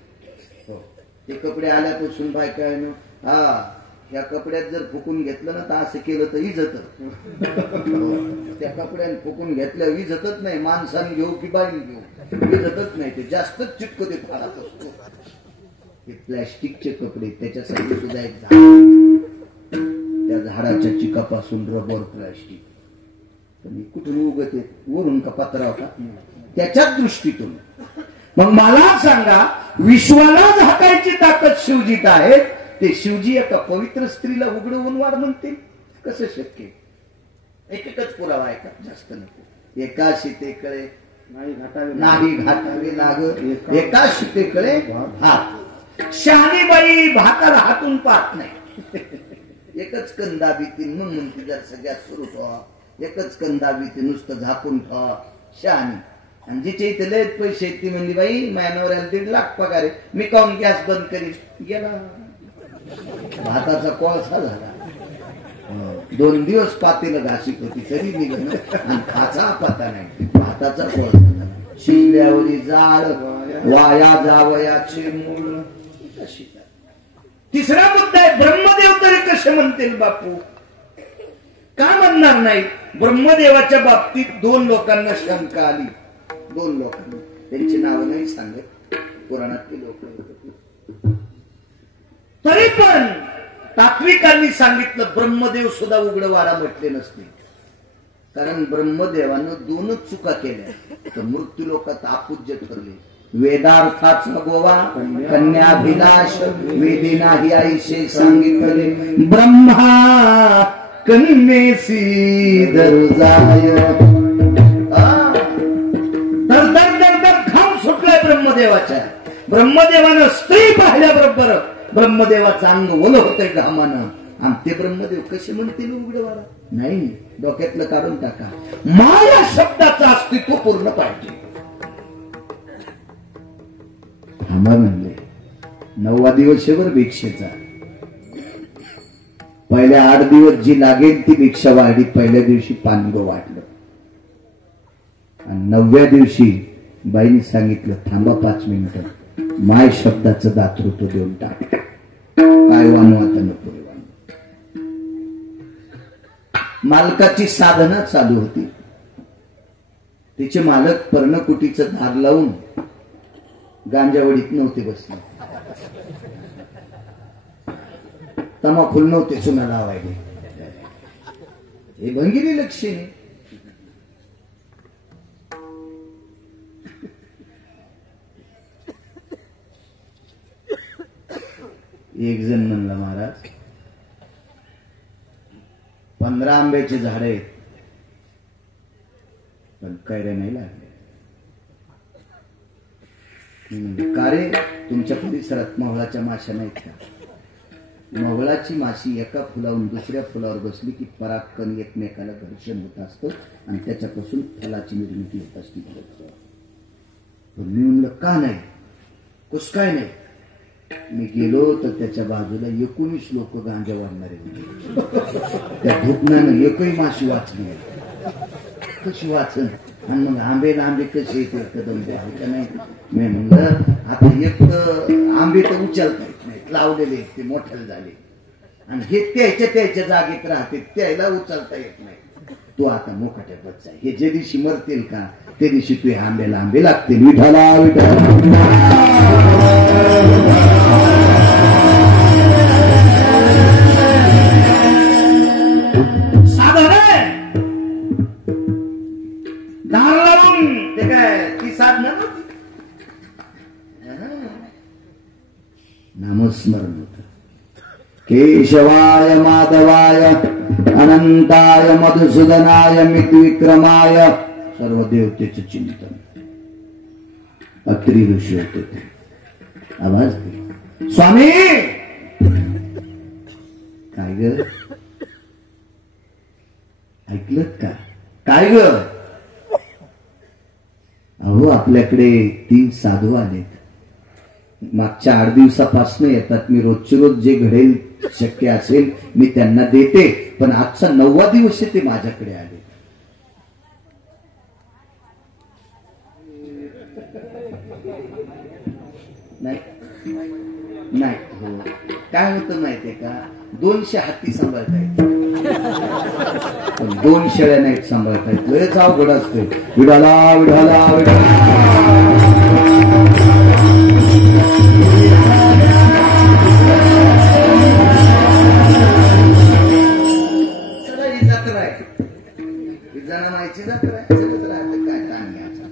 ते कपडे आल्यापासून बायकायनं ह्या कपड्यात जर फुकून घेतलं ना तर असं केलं तर इजत. त्या कपड्यात फुकून घेतलं इजतच नाही. माणसाने घेऊ की बाई घेऊ इजतच नाही. ते जास्तच चिटक ते फाळात असतो. हे प्लॅस्टिकचे कपडे, त्याच्यासाठी सुद्धा एक झाड, त्या झाडाच्या चिकापासून रबर प्लॅस्टिक. पण कुठून उगत येत? वरून का पत्रा का? त्याच्याच दृष्टीतून. मग मला सांगा, विश्वाला झाकायची ताकद शिवजीत आहे, ते शिवजी एका पवित्र स्त्रीला उघडवून वाढ म्हणतील? कसं शक्य? एकच पुरावा आहे का? जास्त नको. एका शीतेकडे नाही घाटावे लाग, एका शीतेकडे हात. शहाणी बाई भाताला हातून पाहत नाही. एकच कंदाबीती मग म्हणते जर सगळ्यात सुरू ठेवा. एकच कंदाबीती नुसतं झाकून ठेवा. शहाणी. आणि जिथे इथे लय पैसे ती म्हणजे बाई मायनवऱ्याला 1.5 लाख पगार आहे, मी काऊन गॅस बंद करीन? गेला भाताचा कोळसा झाला. 2 दिवस पातेलं घाशीत होती तरी निघण, आणि खाचा पाता नाही, भाताचा कोळसा झाला. शिजल्यावरी जाळ वाया जावयाचे मूळ. तिसरा मुद्दा आहे, ब्रह्मदेव तरी कसे म्हणतील बापू? का म्हणणार नाही? ब्रह्मदेवाच्या बाबतीत 2 लोकांना शंका आली. 2 लोकांना, त्यांची नावं नाही सांगत, पुराणातली लोक. तरी पण तात्विकांनी सांगितलं ब्रह्मदेव सुद्धा उघडवाडा म्हटले नसते. कारण ब्रह्मदेवानं 2च चुका केल्या, तर मृत्यू लोकात अपूज्य ठरले. वेदार्थाचा गोवा कन्याभिलाष वेदी नाही आईशे सांगितले. ब्रह्मा कन्येसी दर्जाय. घाम सुटलाय ब्रह्मदेवाच्या. ब्रह्मदेवानं स्त्री पाहिल्याबरोबर ब्रह्मदेवाचं अंग ओलं होतंय घामानं. आणि ते ब्रह्मदेव कसे म्हणतील उघडवाडा? नाही, डोक्यातलं काढून टाका. माया शब्दाचं अस्तित्व पूर्ण पाहिजे. थांबा म्हणले. 9वा दिवस शेवर भिक्षेचा. पहिल्या 8 दिवस जी लागेल ती भिक्षा वाढली. पहिल्या दिवशी पानगो वाढलं. आणि 9व्या दिवशी बाईने सांगितलं थांबा 5 मिनिटं, माय शब्दाचं दातृत्व देऊन टाक. काय वानू आता नको रे वानू. मालकाची साधना चालू होती. तिचे मालक पर्णकुटीचं दार लावून गांजावडीत नव्हते बसले. तमाखुल नव्हते चुना लावायले. हे भंगिरी लक्षणे. एक जण म्हणला, महाराज 15 आंब्याचे झाड आहेत, पण कैऱ्या नाही लागल्या. का रे, तुमच्या परिसरात मवळाच्या माशा नाहीत का? मवळाची माशी एका फुलावरून दुसऱ्या फुलावर बसली की पराक्कन एकमेकाला घर्षण होत असतं आणि त्याच्यापासून फलाची निर्मिती होत असते. मी म्हणलं का नाही, कस काय नाही? मी गेलो तर त्याच्या बाजूला 19 लोक गांजा वाढणारे होते. त्या धुपणानं एकही माशी वाचली कशी वाचन? आणि मग आंबे कसे येते कदम द्यावे का नाही? मी म्हणलं आता एक आंबे तर उचलता येत नाहीत, लावलेले ते मोठ्याला झाले, आणि हे त्याच्या जागेत राहते, त्याला उचलता येत नाही. तू आता मोकाट्यात बच आहे. हे जे दिवशी मरतील का ते दिवशी तू आंबे लागतील. विठाला साधन दार लावून ते काय ती साधना नव्हती. नामस्मरण होत. केशवाय माधवाय अनंताय मधुसूदनाय मितविक्रमाय सर्व देवतेचं चिंतन. अत्री ऋषी होते ते. आवाज दे स्वामी. ग? अहो आपल्याकडे 3 साधू आलेत. मागच्या 8 दिवसापासून येतात. मी रोजचे रोज जे घडेल शक्य असेल मी त्यांना देते, पण आजचा 9वा दिवस आहे ते माझ्याकडे आले. नाही हो, काय होतं माहितीये का, 200 हत्ती सांभाळता येत, पण 2 शेळ्या नाहीत सांभाळता येत. लयच अवघड असते. विडाला विडाला जत्रा आहे, जनामाईची जत्रा आहे. काय ताण घ्यायचा.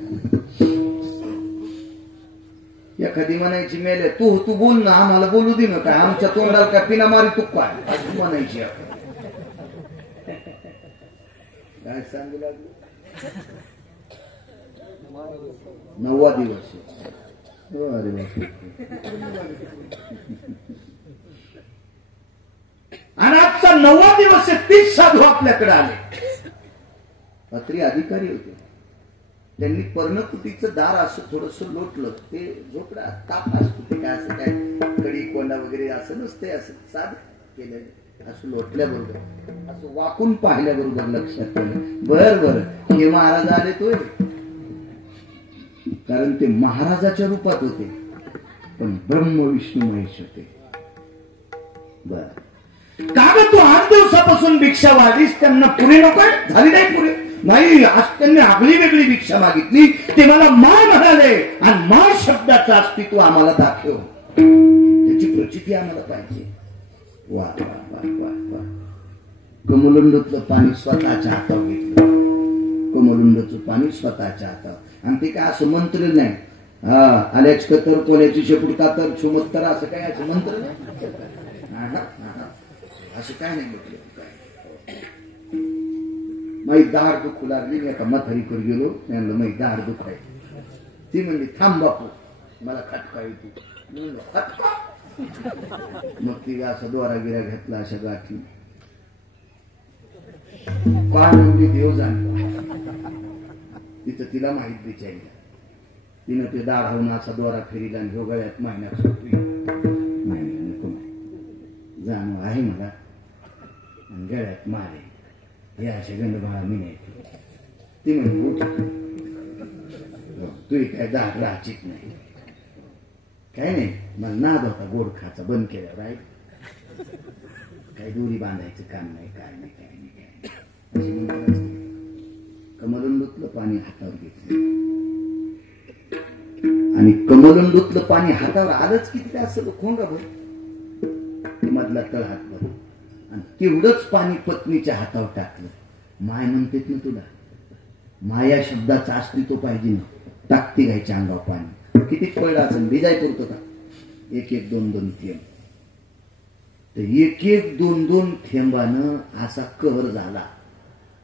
एखादी म्हणायची मेले तू बोल ना, आम्हाला बोलू दे ना, काय आमच्या तोंडाला काय पिना मारी तू काय म्हणायची. काय सांगू लागलो. 9वा दिवस. अरे बापरे. आणि आजचा 9वा दिवस 30 साधू आपल्याकडे आले. रात्री अधिकारी होते. त्यांनी पर्णकुटीचं दार असं थोडस लोटलं. ते झोपडा ताप असतो, ते काय असं काय कडी कोंडा वगैरे असं नसते, असं साध केलं. असं लोटल्याबरोबर असं वाकून पाहिल्याबरोबर लक्षात केलं, बर हे महाराज आले तोय. कारण ते महाराजाच्या रूपात होते, पण ब्रह्म विष्णू महेश होते. बर का ग तू 8 दिवसापासून भिक्षा मागलीस, त्यांना पुरे नको झाली नाही पुरे? नाही, आज त्यांनी आगळी वेगळी भिक्षा मागितली. ते मला मा म्हणाले, आणि मा शब्दाचं अस्तित्व आम्हाला दाखव, त्याची प्रचिती आम्हाला पाहिजे. वा वा वा वा वा. कमलुंडचं पाणी स्वतःच्या हातावर घेतलं. कमलुंडचं पाणी स्वतःच्या हातावर. आणि ते काय असं मंत्र नाही, हा आल्याच कतर कोल्याची शेपूट कातर छुमत्तर असं काय असं मंत्र नाही, असं काय नाही म्हटलं. माझी दाढ दुखू लागली. मी आता म्हातारीकडे गेलो, म्हणलं माझी दाढ दुखायची. ती म्हणली थांब बापू, मला खटका येतो. खटका. मग ती असा दोरा गिरा घेतला, अशा गाठी काय म्हणजे देव जाणला. तिथं तिला माहित बिचारी. तिनं ते दाढावून असा दोरा फेरीला आणि ह्यो गळ्यात महिन्यात सुटली. नको जाणं आहे मला, आणि गळ्यात मारे हे अशा गंडबाळा मी नाही. ती म्हणजे उठ, तू काय दाढ राहायचीच नाही. काय नाही, मला नाद होता गोड खाचा, बंद केल्यावर आहे. काही दोरी बांधायचं काम नाही, काय नाही काय नाही काय अशी म्हणतात. कमलुंडूतलं पाणी हातावर घेतलं, आणि कमलुंडूतलं पाणी हातावर आलंच किती काय असं खोंगा भर, ते मधला तळ हात भर, आणि तेवढंच पाणी पत्नीच्या हातावर टाकलं. माय म्हणतेत ना तुला, माया शब्दाचं अस्तित्व पाहिजे ना. टाकती घ्यायच्या अंगावर पाणी. किती पडलं असेल, भिजाय पुरतं का? 1-1, 2-2 थेंब. तर 1-1, 2-2 थेंबानं असा कहर झाला.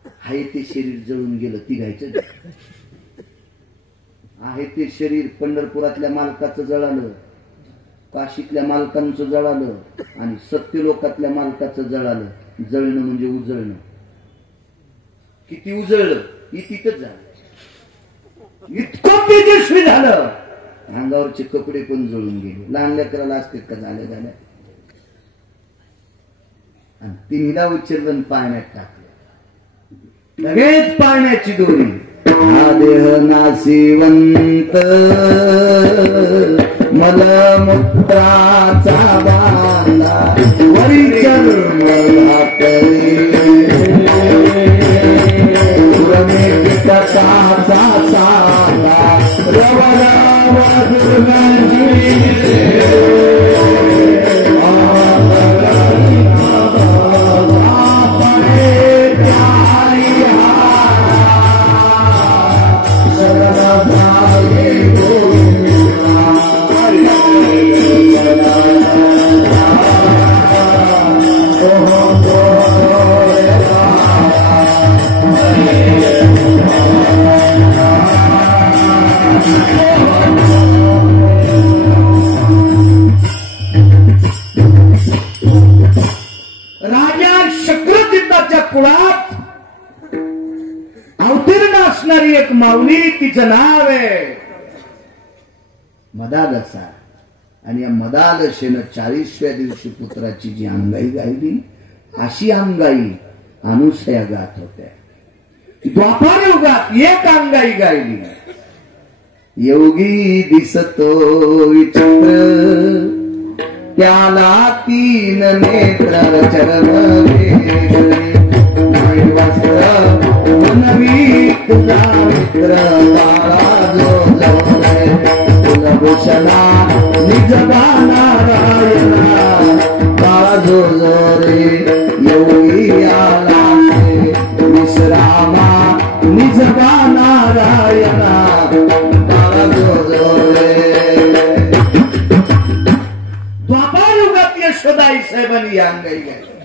आहे ते शरीर जळून गेलं. ती घ्यायचं आहे ते शरीर पंढरपुरातल्या मालकाचं जळालं, काशीतल्या मालकांचं जळालं, आणि सत्यलोकातल्या मालकाचं जळालं. जळणं म्हणजे उजळणं. किती उजळलं, इतकंच झालं. इतकं तेजस्वी झालं, अंगावरचे कपडे पण जळून गेले. लहान लेकराला असते का झाल्या झाल्या. आणि तिन्हीला उचललं पाण्यात टाकलं. लगेच पाण्याची दोरी. हा देह नाशिवंत मला मुक्ताचा बांधा वरी चर्म तिचं नाव आहे मदालसा. आणि या मदालसेनं 40व्या दिवशी पुत्राची जी अंगाई गायली, अशी अंगाई अनुसया गात होत्या. द्वापार युगात एक अंगाई गायली. योगी दिसतो विचित्र, त्याला 3 नेत्र, चरण वेगळे मनवी तुझा मित्र, कुलभूषणा निजबा नारायणा, काळा जो रे योगी आला विश्रामा, निजबा नारायणा, काळा जो रे. द्वापार युगात यशोदाई साहेबांनी या अंगाई गायल्या.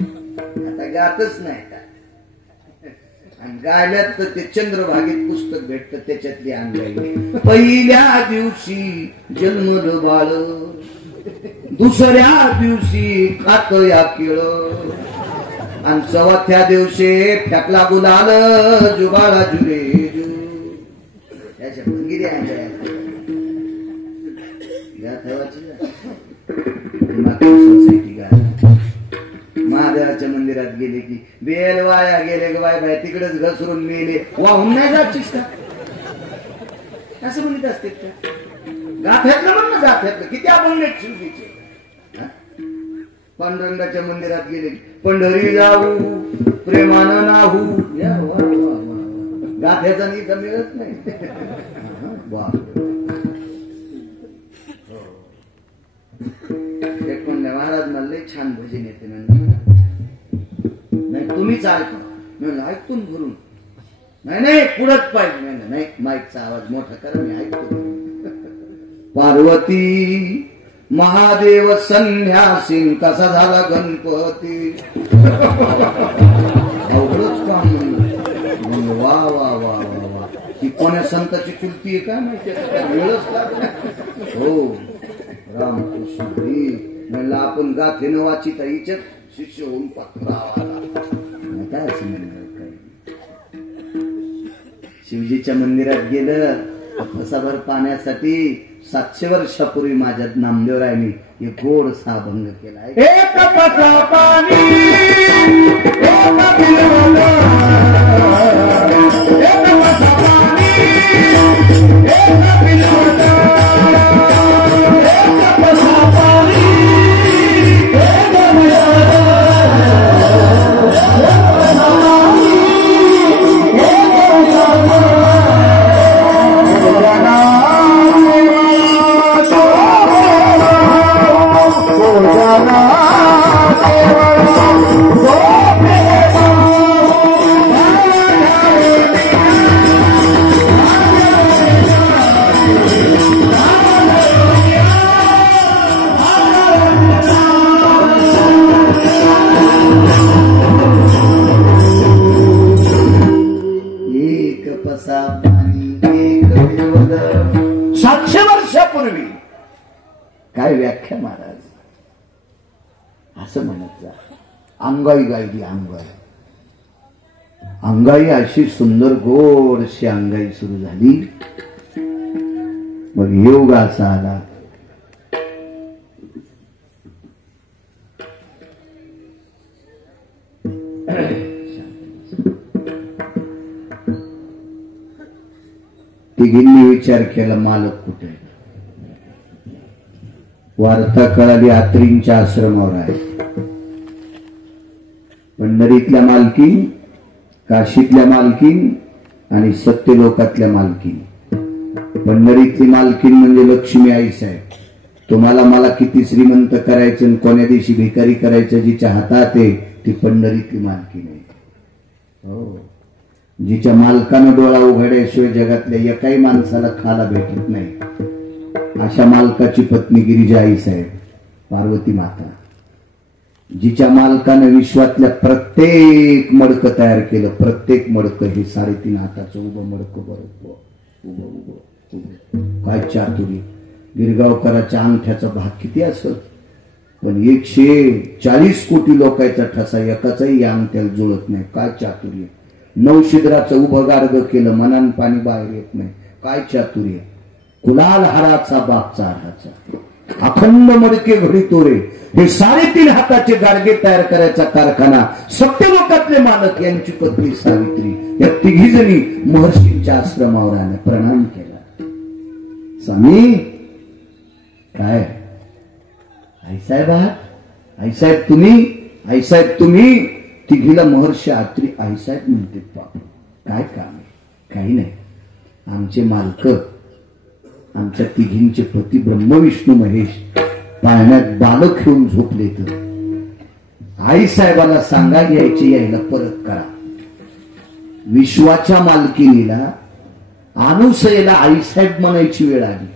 आता गातच नाही का, आणि गायल्यात तर ते चंद्रभागेत पुस्तक भेटत, त्याच्यातली अंगाई. पहिल्या दिवशी जन्मलं बाळ, दुसऱ्या दिवशी खात या केळ, आणि 4थ्या दिवशी फेकला गुलाल, जुबाळा जुरे जू. त्याच्या भंगिरी अंगाई सोसायटी गा. महादेवाच्या मंदिरात गेले की बेल वाया गेले ग बाय बाय, तिकडेच घसरून मेले, वाहून नाही जातशीस का, असं म्हणत असते का. गाथ्यातलं म्हण ना, गाथ्यातलं किती आपण शिवजीचे. पांडुरंगाच्या मंदिरात गेले, पंढरी जाऊ प्रेमानं नाहू, गाथ्याचा नीचा मिळत नाही. महाराज म्हणले छान भजन येते नाही, तुम्हीच ऐका. ऐकून भरून नाही पुढत पाहिजे. नाही माईकचा आवाज मोठा करा, मी ऐकतो. पार्वती महादेव संन्यासी, कसा झाला गणपती. अवघडच काम. वा वा वा वा वा. ती कोण्या संताची कुलती आहे का माहिती, वेळच लागला. हो रामकृष्ण हरी म्हणलं, आपण गाथेनं वाचिता हिच्यात शिष्य होऊन पत्रावा काय असं म्हणलं. काय शिवजीच्या मंदिरात गेलं, फसाभर पाण्यासाठी 700 वर्षापूर्वी माझ्या नामदेवरायांनी एक गोडसा अभंग केला. एक फसा पाणी, काय व्याख्या महाराज असं म्हणत जा. अंगाई गायली अंगाई. अंगाई अशी सुंदर गोडशी अंगाई सुरू झाली. मग योग असा आला. तिघींनी विचार केला मालक कुठे. वार्ता कळाली आत्रींच्या आश्रमावर आहे. पंढरीतल्या मालकीन, काशीतल्या मालकीन आणि सत्यलोकातल्या मालकीन. पंढरीतली मालकीन म्हणजे लक्ष्मी आई साहेब. तुम्हाला मला किती श्रीमंत करायचं आणि कोण्या दिवशी भिकारी करायचं जिच्या हातात आहे ती पंढरीतली मालकीन आहे. हो, जिच्या मालकानं डोळा उघडायशिवाय जगातल्या एकाही माणसाला खाला भेटत नाही, अशा मालकाची पत्नी गिरिजा आई साहेब, पार्वती माता. जिच्या मालकानं विश्वातल्या प्रत्येक मडकं तयार केलं. प्रत्येक मडकं हे 3.5 हाताचं उभं मडकं. बरोबर उभं उभं उभं. काय चातुर्य. गिरगावकराच्या अंगठ्याचा भाग किती असत, पण 140 कोटी लोकांचा ठसा एकाचाही या अंगठ्याला जुळत नाही. काय चातुर्य. 9 छिद्राचं उभं गाडगं केलं, मनान पाणी बाहेर येत नाही. काय चातुर्य, कुलाल हाराचा बापचा हाराचा, अखंड मडके घडी तोरे, हे 3.5 हाताचे गाडगे तयार करायचा कारखाना सत्यलोकातले मालक यांची पत्नी सावित्री या तिघी जणी महर्षींच्या आश्रमावर आल्या, प्रणाम केला. स्वामी काय आईसाहेब आहात? आईसाहेब तुम्ही? आईसाहेब तुम्ही? तिघीला महर्षी आत्री आईसाहेब म्हणते. बाप काय काम आहे? काही नाही, आमचे मालक आमच्या तिघींचे पती ब्रह्म विष्णू महेश पाळण्यात बालक घेऊन झोपले, तर आईसाहेबाला सांगा यायचे यायला परत करा. विश्वाच्या मालकीनीला अनुसयेला आईसाहेब म्हणायची वेळ आली.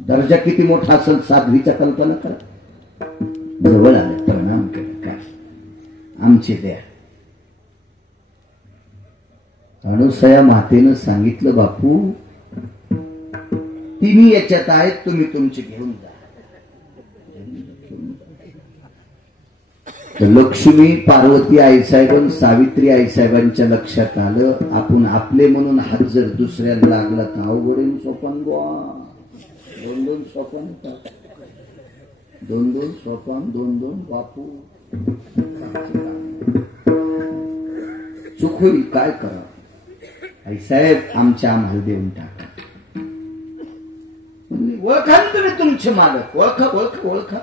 दर्जा किती मोठा असेल साध्वीचा कल्पना करा. जवळ आले, प्रणाम केला. काय आमचे द्या. अनुसया मातेनं सांगितलं बापू तिन्ही याच्यात आहेत, तुम्ही तुमचे घेऊन जा. तर लक्ष्मी पार्वती आईसाहेब सावित्री आईसाहेबांच्या लक्षात आलं आपण आपले म्हणून हात जर दुसऱ्याला लागला तर अवघडीन सोपान बुवा. 2-2 सोपान, 2-2 सोपान, 2-2 बापू. चूक होईल, काय करा. आईसाहेब आमच्या आम्हाला देऊन टाका. ओळखा तुम्ही तुमचे मालक, ओळखा ओळखा ओळखा.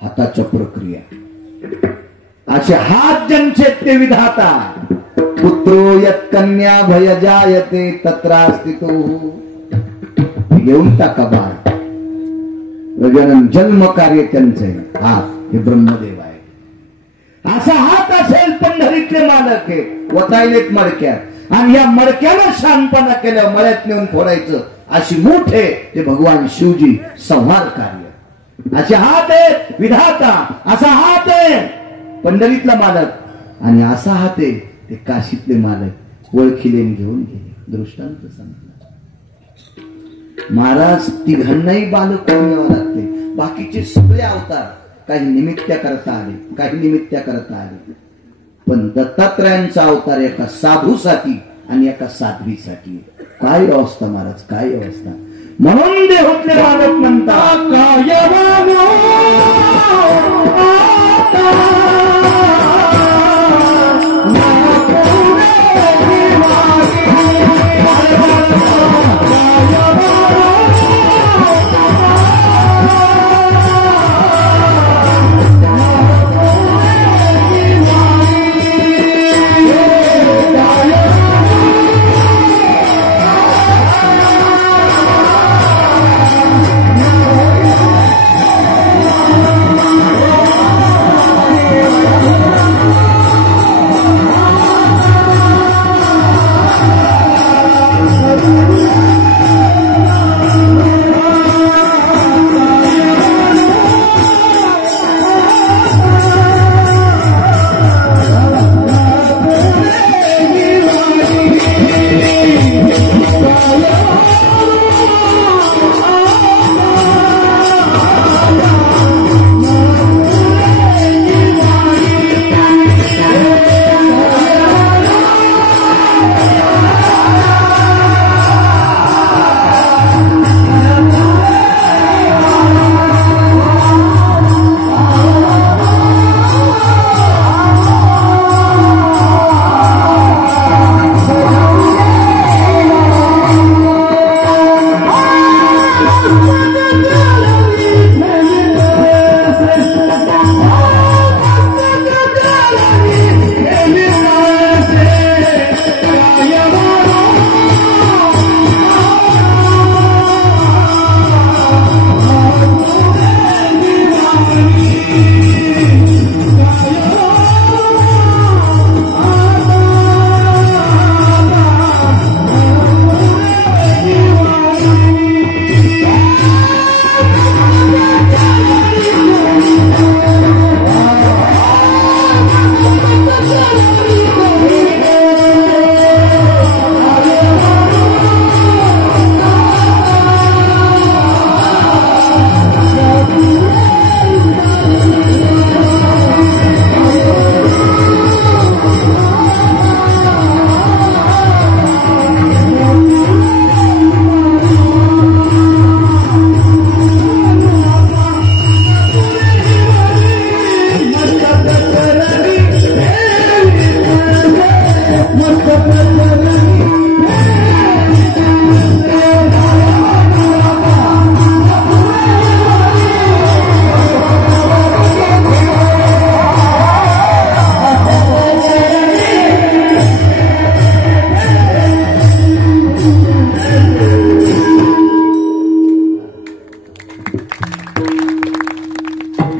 हाताच्या प्रक्रिया असे हात ज्यांचे ते विधाता. पुत्रो यत् कन्या भयजायते तत्रास्ति तो. घेऊन टाका बाळ. गजानन जन्म कार्य त्यांचे हात हे ब्रह्मदेव आहे. असा हात असेल पंढरीतले मालक आहे, वतायलेत मडक्यात, आणि या मडक्याला शानपणा केल्या मळ्यात नेऊन फोडायचं अशी मूठ आहे ते भगवान शिवजी. संहार कार्य असे हात आहेत विधाता. असा हात आहे पंढरीतला मालक, आणि असा हात आहे ते काशीतले मालक. ओळखीले घेऊन गेले. दृष्टांत सांगितलं. महाराज तिघांनाही बालक न्यावं लागते. बाकीचे सगळे अवतार काही निमित्त्या करता आले, काही निमित्त्या करता आले, पण दत्तात्रयांचा अवतार एका साधूसाठी आणि एका साध्वीसाठी. काय अवस्था महाराज, काय अवस्था. म्हणून देहोतले बालक म्हणतात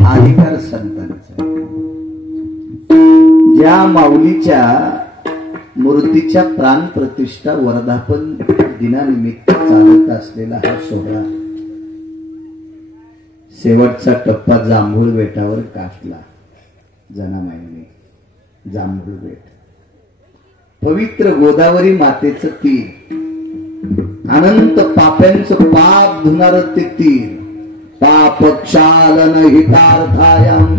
अधिकार संतांचा. ज्या माऊलीच्या मूर्तीच्या प्राण प्रतिष्ठा वर्धापन दिनानिमित्त चालत असलेला हा सोहळा शेवटचा टप्पा जांभूळ बेटावर गाठला. जनामाईने जांभूळ बेट, पवित्र गोदावरी मातेचं तीर, अनंत पाप्यांचं पाप धुणारं ते तीर. पाप क्षालन हितार्थायम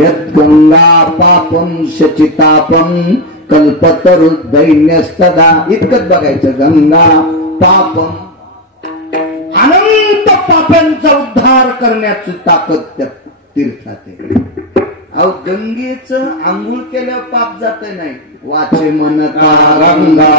यत् गंगा पापम शचितापम कल्पतरु दैन्यस्तदा. इतकंच बघायचं. गंगा पापम, अनंत पापांचा उद्धार करण्याची ताकद त्या तीर्थात आहे. अहो गंगेचं आंघोळ केल्यावर पाप जात नाही. वाचे मनता गंगा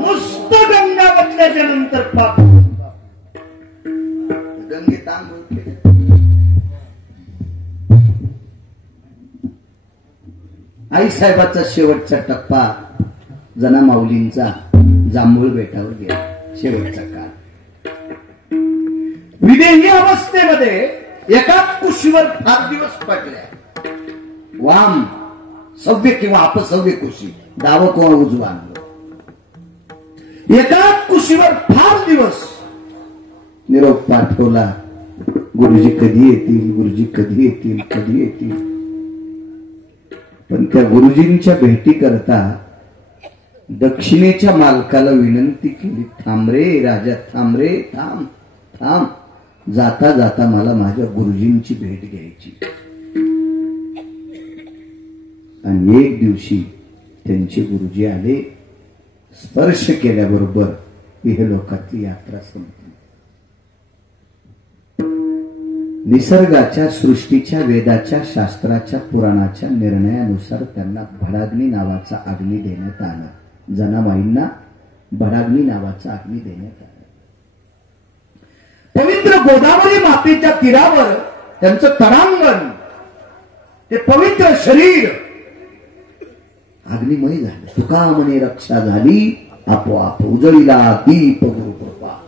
नुसत गंगा बदल्याच्या नंतर पाप. गंगेत आंघोळ केली. आई साहेबाचा शेवटचा टप्पा जना माऊलींचा जांभूळ बेटावर गेला. शेवटचा काळ विदेही अवस्थेमध्ये एकाच कुशीवर 5 दिवस पडल्या. वाम सव्य किंवा अपसव्य कुशी, डाव किंवा उजवा. एकाच कुशीवर 5 दिवस निरोप पाठवला. गुरुजी कधी येतील, गुरुजी कधी येतील, कधी येतील. पण त्या गुरुजींच्या भेटी करता दक्षिणेच्या मालकाला विनंती केली, थांब रे राजा, थांब रे, थांब थांब. जाता जाता मला माझ्या गुरुजींची भेट घ्यायची. आणि एक दिवशी त्यांचे गुरुजी आले. स्पर्श केल्याबरोबर इहलोकातली यात्रा संपली. निसर्गाच्या, सृष्टीच्या, वेदाच्या, शास्त्राच्या, पुराणाच्या निर्णयानुसार त्यांना भडाग्नी नावाचा अग्नी देण्यात आला. जनाबाईंना भडाग्नी नावाचा अग्नी देण्यात आला. पवित्र गोदावरी मातेच्या तीरावर त्यांचं तडांगण, ते पवित्र शरीर अग्निमय झालं. तुका म्हणे रक्षा झाली आपोआप, उजळीला दीप गुरुकृपा.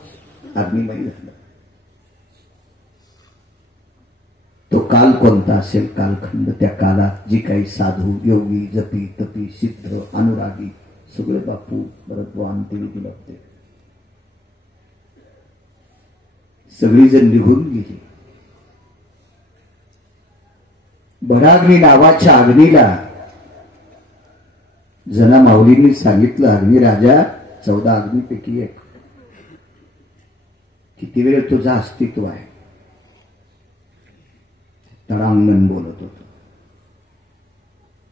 अग्निमय झालं. तो काल कोणता असेल, कालखंड. त्या काळात जी काही साधू, योगी, जपी, तपी, सिद्ध, अनुरागी सगळे बापू भरतवान ते दिलपते सगळी जण निघून गेली. भडाग्नी नावाच्या अग्नीला जना माऊलींनी सांगितलं, अग्निराजा 14 अग्नीपैकी एक. किती वेळ तुझं अस्तित्व आहे? तडांगण बोलत होत.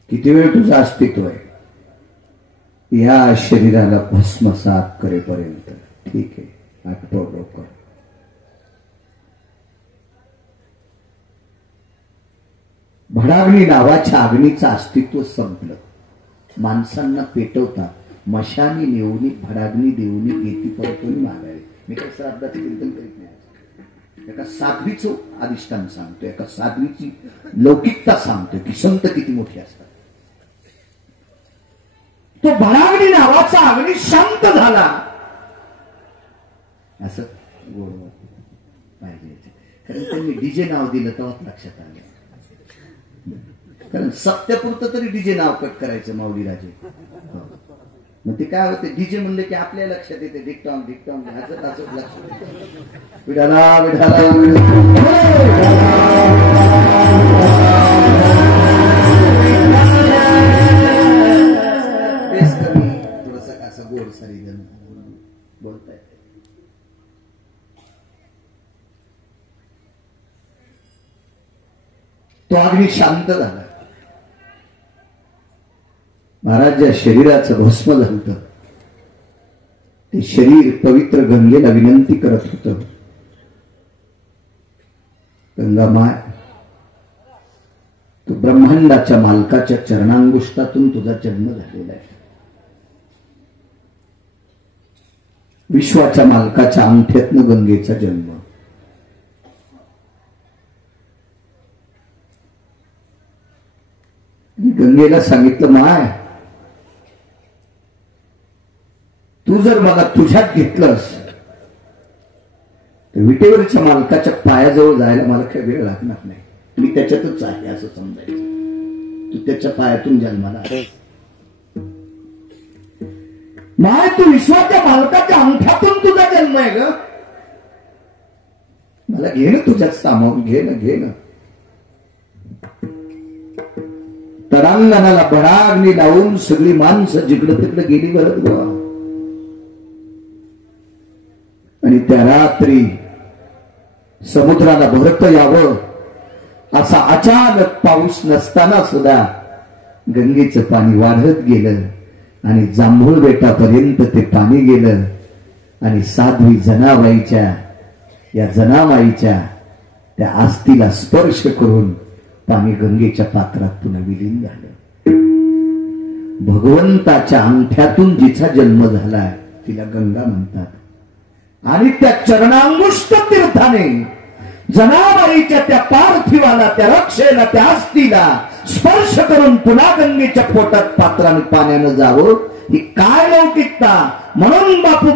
किती वेळ तुझं अस्तित्व आहे? या शरीराला भस्मसात करेपर्यंत. ठीक आहे, आठवण लवकर. भडाग्नी नावाच्या अग्नीचं अस्तित्व संपलं. माणसांना पेटवतात, मशानी नेऊनी भडाग्नी देऊनी घेती परतून मागावे. मी काय श्राद्धात कीर्तन करीत नाही. एका साध्वीचं अधिष्ठान सांगतो, एका साध्वीची लौकिकता सांगतो की संत किती मोठे असतात. तो भडाग्नी नावाचा अग्नी शांत झाला. असं गोड पाहिजे, कारण त्यांनी डीजे नाव दिलं तेव्हाच लक्षात आलं. कारण सत्यापुरतं तरी डीजे नाव कट करायचं माऊली राजे. मग ते काय होते, डीजे म्हणले की आपल्या लक्षात येते डिकटॉंग डिकटॉंग ह्याच असंच लक्षात येते. विठाला विठाला बेस कमी थोडस असं गोड सारी बोलताय. तो अग्नी शांत झाला. महाराज ज्या शरीराचं भस्म झालं ते शरीर पवित्र गंगेला विनंती करत होतं, गंगामाय, तू ब्रह्मांडाच्या मालकाच्या चरणांगुष्टातून तुझा जन्म झालेला आहे. विश्वाच्या मालकाच्या अंगठ्यातनं गंगेचा जन्म. गंगेला सांगितलं, माय, तू जर मला तुझ्यात घेतलंस तर विटेवरच्या मालकाच्या पायाजवळ जायला मला काही वेळ लागणार नाही. मी त्याच्यातच आहे असं समजायचं. तू त्याच्या पायातून जन्माला आहे. माय, तू विश्वाच्या मालकाच्या अंगठ्यातून तुझा जन्म आहे ग. मला घे ना तुझ्यात सामावून, घे ना घे ना. तडांगणाला भडाग्नी लावून सगळी माणसं जिकडं तिकडं गेली बरं ग. आणि त्या रात्री समुद्राला भरत यावं असा अचानक पाऊस नसताना सुद्धा गंगेचं पाणी वाढत गेलं आणि जांभूळ बेटापर्यंत ते पाणी गेलं. आणि साध्वी जनाबाईच्या, या जनाबाईच्या त्या आस्तीला स्पर्श करून पाणी गंगेच्या पात्रात पुन्हा विलीन झालं. भगवंताच्या अंगठ्यातून जिचा जन्म झालाय तिला गंगा म्हणतात. आणि त्या चरणांगुष्ट तीर्थाने जनाबाईच्या त्या पार्थिवाला, त्या रक्षेला, त्या अस्थिला स्पर्श करून पुन्हा गंगेच्या पोटात पात्राने पाण्यानं जावं, ही काय लौकिकता. म्हणून बापू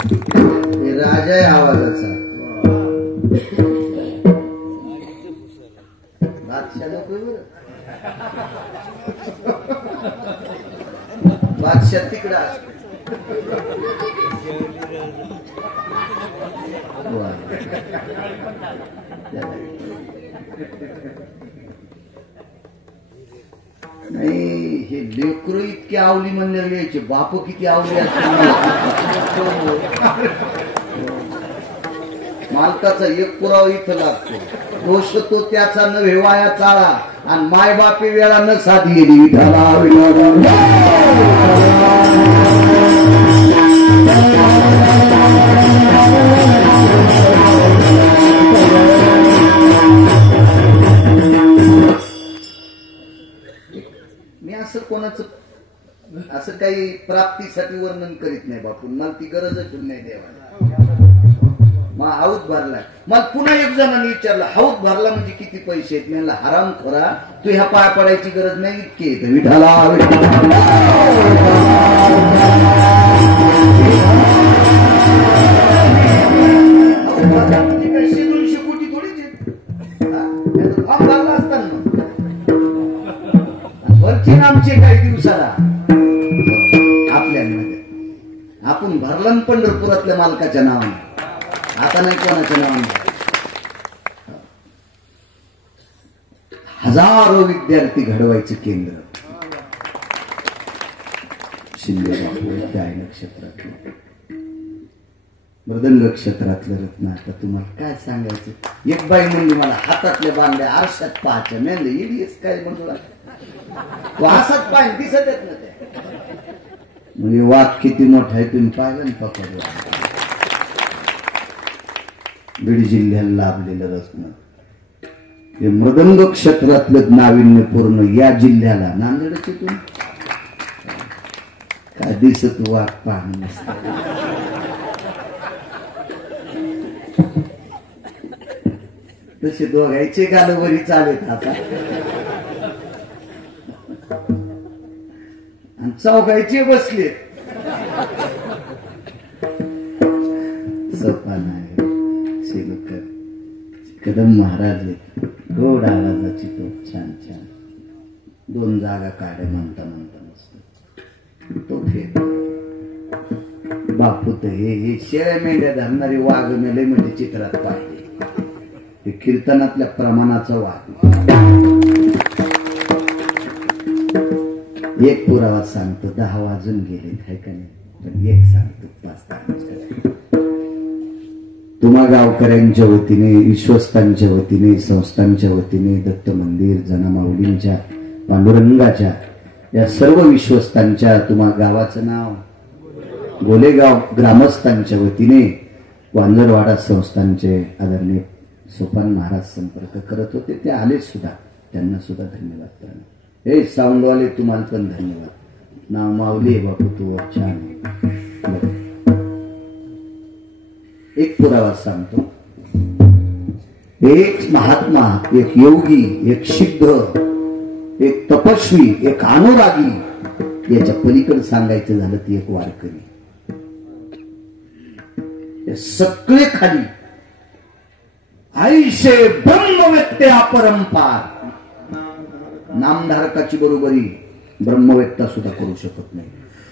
हे राजा आहे आवाजाचा. बादशाह नको बरं. बादशाह तिकडे असतो. नाही हे लेकरू इतके आवली म्हणले यायचे बाप किती आवली असते. मालकाचा एक पुरावा इथं लागतो. दोष तो त्याचा नव्हे वाया चाळा आणि मायबापी वेळा न साधी गेली. विठाला मी असं कोणाचं असं काही प्राप्तीसाठी वर्णन करीत नाही बापू. मला ती गरजच नाही देवाला. मग हाऊत भरलाय. मला पुन्हा एक जणांनी विचारलं हाऊत भरला म्हणजे किती पैसे आहेत. मी हराम खोरा तू ह्या पाय पडायची गरज नाही इतके. विठाला म्हणजे काय 100-200 कोटी थोडीच आहेत. फॉर्म भरला असताना वरचे आमचे काही दिवसाला आपल्यामध्ये आपण भरलं पंढरपुरातल्या मालकाच्या नावाने. आता नाही कोणाच्या नावाने. हजारो विद्यार्थी घडवायचं केंद्र शिंदे गाय नक्षत्रातलं मृदंग क्षेत्रातलं रत्न. आता तुम्हाला काय सांगायचं. एक बाई म्हणली मला हातातल्या बांगड्या आरशात पाहायच्या. म्हणले येडीस काय म्हणतो वासात पाय दिसत येत ना ते. म्हणजे वाघ किती मोठा आहे तुम्ही पाहिलं ना पकडला. बीड जिल्ह्याला लाभलेलं रत्न हे मृदंग क्षेत्रातलं नाविन्यपूर्ण या जिल्ह्याला नांदेडचे तुम्ही काय दिसत वाघ पाहणं नसतं. तसे दोघायचे गालोबरी चालत आता आणि चौघायचे बसले. सोपा नाही. कदम महाराज गोड आवाजाची तो छान छान 2 जागा काढे म्हणता म्हणता मस्त तो फेर. बापू तर हे शेळ्या मेंढ्या धरणारी वाघ मेले म्हणजे चित्रात पाहिले. हे कीर्तनातल्या प्रमाणाचं वाघ. एक पुरावा सांगतो. 10 वाजून गेले काय का नाही. पण एक सांगतो 5-10 तुम्हा गावकऱ्यांच्या वतीने विश्वस्तांच्या वतीने संस्थांच्या वतीने दत्त मंदिर जनामाऊलींच्या पांडुरंगाच्या या सर्व विश्वस्तांच्या तुम्हा गावाचं नाव गोलेगाव ग्रामस्थांच्या वतीने वांजरवाडा संस्थांचे आदरणीय सोपान महाराज संपर्क करत होते. ते आले सुद्धा. त्यांना सुद्धा धन्यवाद. हे साऊंडवाले तुम्हाला पण धन्यवाद. नाव माऊली बापू तू छान. एक पुरावा सांगतो. एक महात्मा एक योगी एक सिद्ध एक तपस्वी एक अनुरागी याच्या पलीकडे सांगायचं झालं ती एक वारकरी. सगळे खाली आईशे ब्रह्मवेत्ते अपरंपार. नामधारकाची बरोबरी ब्रह्मवेत्ता सुद्धा करू शकत नाही.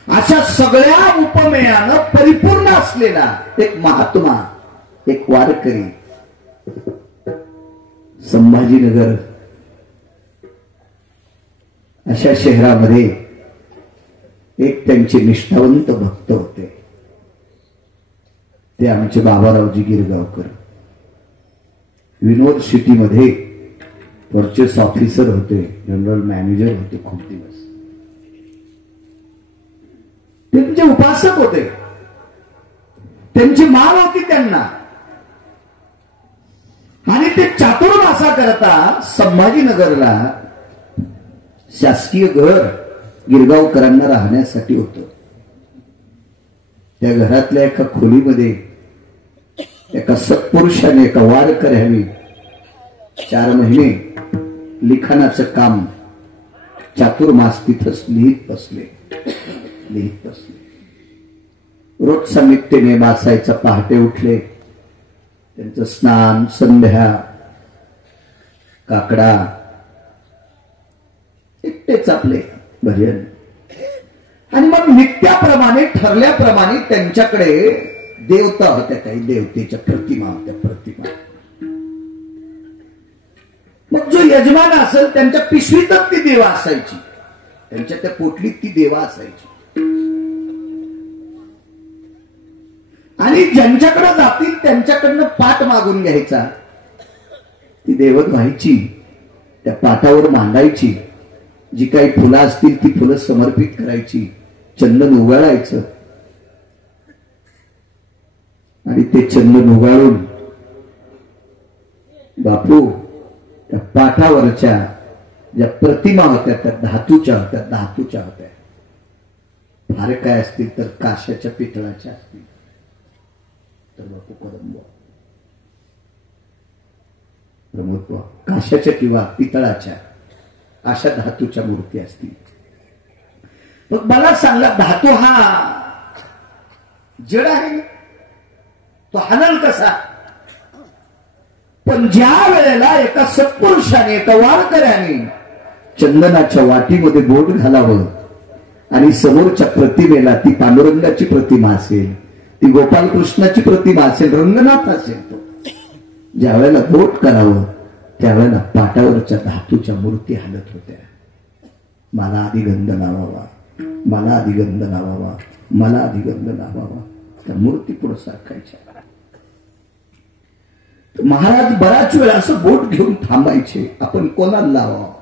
अशा सगळ्या उपमेयानं परिपूर्ण असलेला एक महात्मा एक वारकरी संभाजीनगर अशा शहरामध्ये एक त्यांचे निष्ठावंत भक्त होते. ते आमचे बाबारावजी गिरगावकर विनोद सिटीमध्ये परचेस ऑफिसर होते. जनरल मॅनेजर होते खूप दिवस. त्यांचे उपासक होते. त्यांची माळ होती त्यांना. आणि ते चातुर्मासा करता संभाजीनगरला शासकीय घर गिरगावकरांना राहण्यासाठी होतं. त्या घरातल्या एका खोलीमध्ये एका सत्पुरुषाने एका वारकऱ्याने 4 महिने लिखाणाचं काम चातुर्मास तिथंच लिहित बसले. रोजचा नित्य नेम असायचा. पहाटे उठले, त्यांचं स्नान, संध्या, काकडा, एकटेच आपले भजन. आणि मग नित्याप्रमाणे ठरल्याप्रमाणे त्यांच्याकडे देवता होत्या, काही देवतेच्या प्रतिमा होत्या, प्रतिमा. मग जो यजमान असेल त्यांच्या पिशवीतच ती देवा असायची, त्यांच्या त्या पोटलीत ती देवा असायची. आणि ज्यांच्याकडे जातील त्यांच्याकडनं पाठ मागून घ्यायचा, ती देवत व्हायची, त्या पाटावर मांडायची. जी काही फुलं असतील ती फुलं समर्पित करायची, चंदन उगाळायचं आणि ते चंदन उगाळून बापू त्या पाठावरच्या ज्या प्रतिमा होत्या त्या धातूच्या होत्या, धातूच्या होत्या. फार काय असतील तर काशाच्या, पितळाच्या असतील तर बापू प्रमोद काशाच्या किंवा पितळाच्या अशा धातूच्या मूर्ती असतील. मग मला सांगा, धातू हा जड आहे, तो हलल कसा? पण ज्या वेळेला एका सत्पुरुषाने, एका वारकऱ्याने चंदनाच्या वाटीमध्ये बोट घालावं आणि समोरच्या प्रतिमेला, ती पांडुरंगाची प्रतिमा असेल, ती गोपालकृष्णाची प्रतिमा असेल, रंगनाथ असेल, तो ज्या वेळेला बोट करावं त्यावेळेला पाटावरच्या धातूच्या मूर्ती हालत होत्या. मला आधी गंध लावावा, मला आधी गंध लावावा, मला आधी गंध लावावा, त्या मूर्ती पुढे सारखायच्या. महाराज बराच वेळ असं बोट घेऊन थांबायचे, आपण कोणाला लावावा?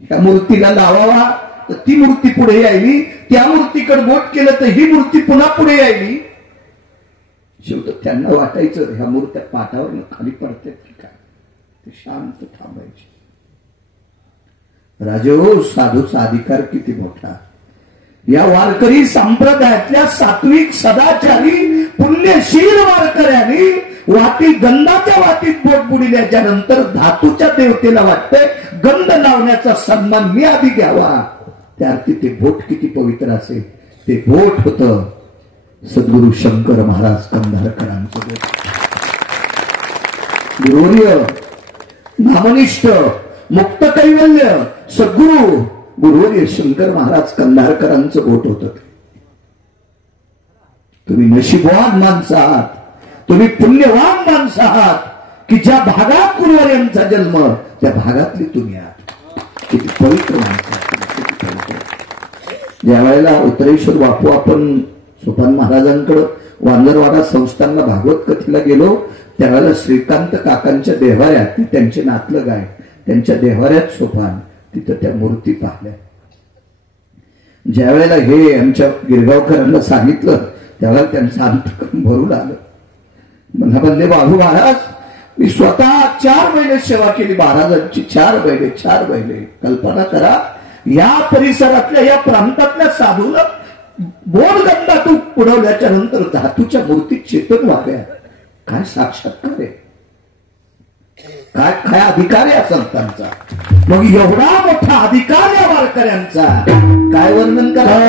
त्या मूर्तीला लावावा तर ती मूर्ती पुढे यायली, त्या मूर्तीकडे बोट केलं तर ही मूर्ती पुन्हा पुढे यायली. शेवट त्यांना वाटायचं ह्या मूर्त्या पाठावर खाली पडतात की काय, ते शांत थांबायचे. राजो, साधूचा अधिकार किती मोठा. या वारकरी संप्रदायातल्या सात्विक, सदाचारी, पुण्यशील वारकऱ्यांनी वाटी, गंधाच्या वाटीत बोट बुडिल्याच्या नंतर धातूच्या देवतेला वाटतंय गंध लावण्याचा सन्मान मी आधी घ्यावा. त्या अर्थी ते बोट किती पवित्र असेल. ते बोट होतं सद्गुरु शंकर महाराज कंधारकरांचं बोट. गुरुवर्य, नामनिष्ठ, मुक्त कैवल्य सद्गुरु गुरुवर्य शंकर महाराज कंधारकरांचं बोट होतं. तुम्ही नशीबवान माणसं आहात, तुम्ही पुण्यवान माणसं आहात की ज्या भागात गुरुवर्यांचा जन्म त्या भागातली तुम्ही आहात. किती पवित्र माणसं. ज्या वेळेला उत्तरेश्वर बापू आपण सोपान महाराजांकडं वांजरवाडा संस्थानला भागवत कथेला गेलो त्यावेळेला श्रीकांत काकांच्या देव्हाऱ्यात, ती त्यांचे नातलग आहे, त्यांच्या देव्हाऱ्यात सोपान, तिथं त्या मूर्ती पाहिल्या. ज्या वेळेला हे आमच्या गिरगावकरांना सांगितलं त्यावेळेला त्यांचं अंतकरण भरून आलं. मला म्हणले, बाबू महाराज, मी स्वतः 4 महिने सेवा केली महाराजांची. 4 महिने. कल्पना करा, या परिसरातल्या, या प्रांतातल्या साधूला बोधगंधातून उडवल्याच्या नंतर धातूच्या मूर्ती चेतन वागल्या. काय साक्षात्कार आहे, काय काय अधिकार आहे संतांचा. मग एवढा मोठा अधिकार या वारकऱ्यांचा काय वर्णन करा.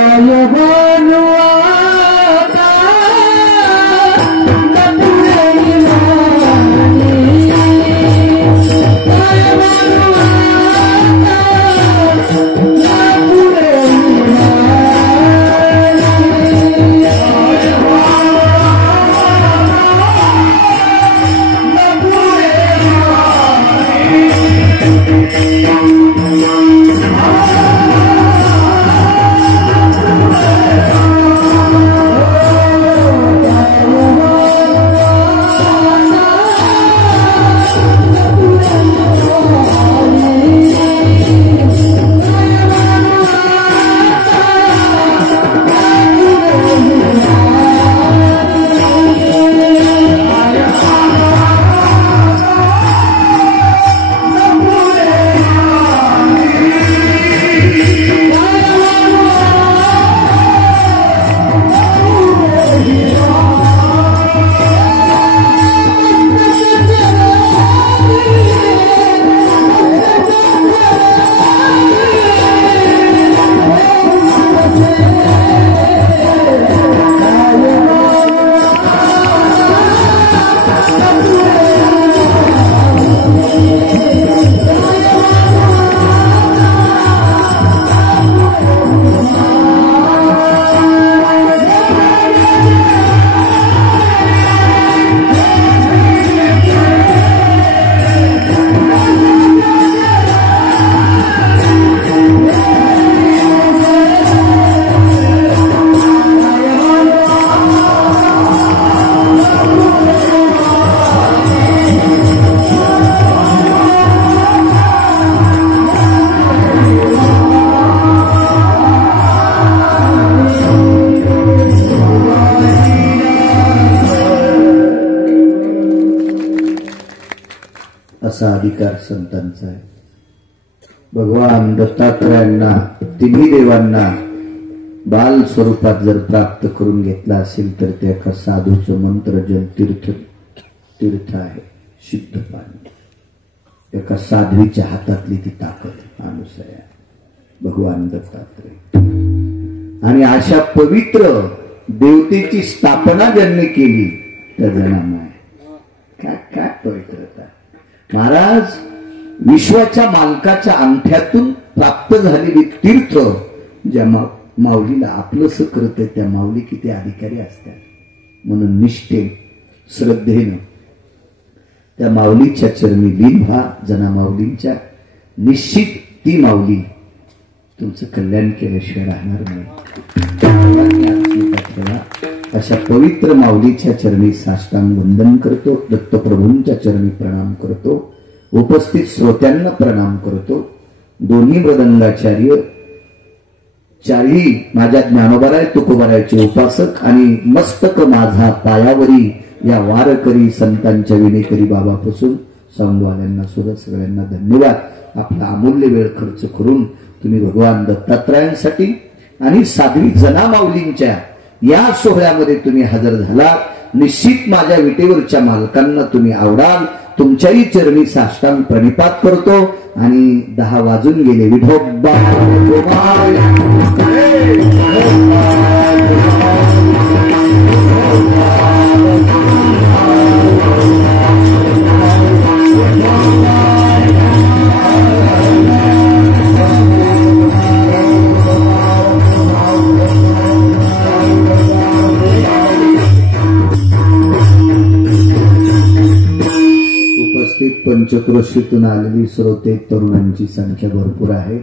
असा अधिकार संतांचा आहे. भगवान दत्तात्रयांना तिन्ही देवांना बाल स्वरूपात जर प्राप्त करून घेतला असेल तर ते एका साधूचं मंत्र जल तीर्थ आहे, शुद्ध पाणी. एका साध्वीच्या हातातली ती ताकद अनुसया भगवान दत्तात्रय. आणि अशा पवित्र देवतेची स्थापना ज्यांनी केली त्या जणांना काय काय पवित्रता. महाराज विश्वाच्या मालकाच्या अंगठ्यातून प्राप्त झालेली तीर्थ ज्या माऊलीला आपलंस करते त्या माऊली किती अधिकारी असतात. म्हणून निष्ठे श्रद्धेनं त्या माऊलीच्या चरणी लीन व्हा. जना माऊलींच्या निश्चित ती माऊली तुमचं कल्याण केल्याशिवाय राहणार नाही. अशा पवित्र माऊलीच्या चरणी साष्टांग वंदन करतो. दत्तप्रभूंच्या चरणी प्रणाम करतो. उपस्थित श्रोत्यांना प्रणाम करतो. दोन्ही मृदंगाचार्य, चारही माझ्या ज्ञानोबाराय तुकोबारायचे उपासक आणि मस्तक माझा पायावरी या वारकरी संतांच्या विनेकरी बाबापासून सांगवाल्यांना सुद्धा सगळ्यांना धन्यवाद. आपला अमूल्य वेळ खर्च करून तुम्ही भगवान दत्तात्रयांसाठी आणि साध्वी जना माऊलींच्या या सोहळ्यामध्ये तुम्ही हजर झालात. निश्चित माझ्या विटेवरच्या मालकांना तुम्ही आवडाल. तुमच्याही चरणी साष्टांग प्रणिपात करतो. आणि 10 वाजून गेले. विठोबा पंचक्रोशीतून आलेली श्रोते तरुणांची संख्या भरपूर आहे.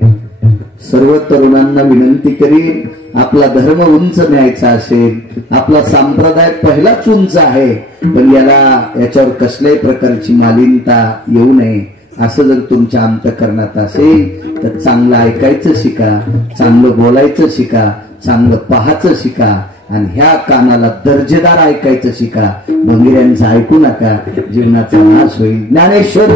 सर्व तरुणांना विनंती करीन, आपला धर्म उंच न्यायचा असेल, आपला संप्रदाय पहिलाच उंच आहे, पण याच्यावर कसल्याही प्रकारची मालिनता येऊ नये असं जर तुमच्या अंतःकरणात असेल तर चांगलं ऐकायचं शिका, चांगलं बोलायचं शिका, चांगलं पाहायचं शिका आणि ह्या कानाला दर्जेदार ऐकायचं शिका. भंगिऱ्यांचं ऐकू नका, जीवनाचा नाश होईल. ज्ञानेश्वर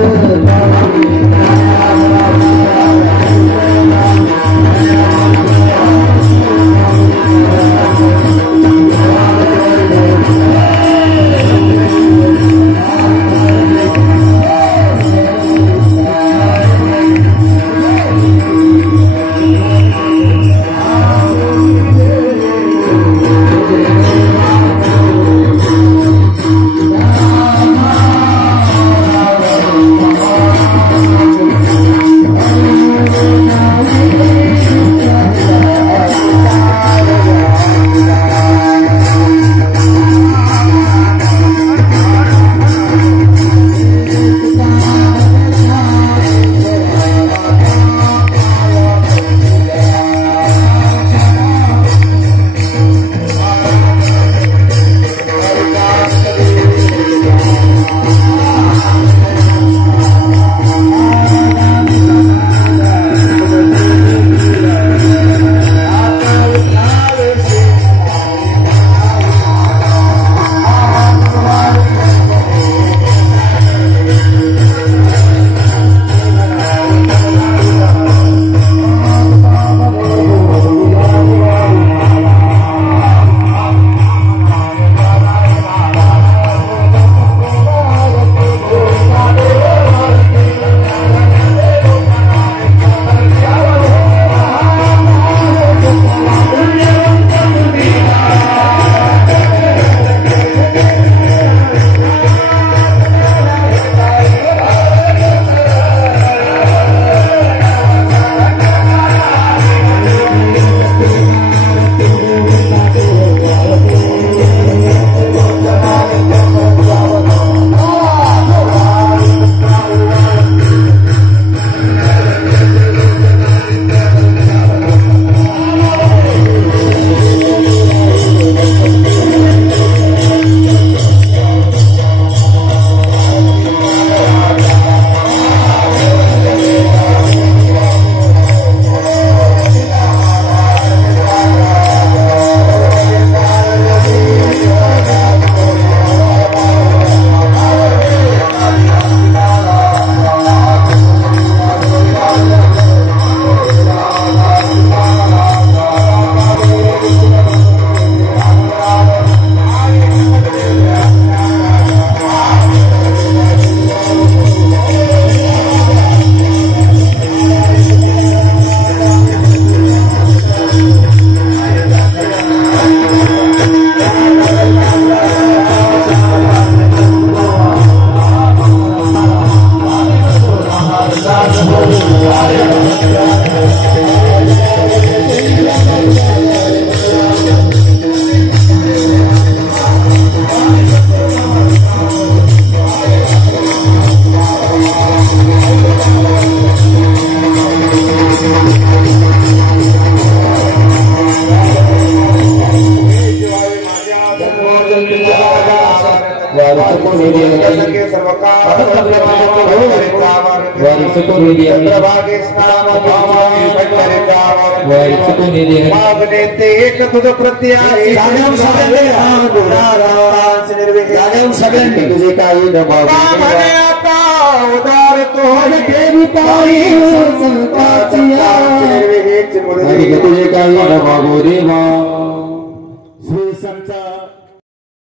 सगळ्यांनी तुझे काही उदार तो तुझे काही बाबू देवा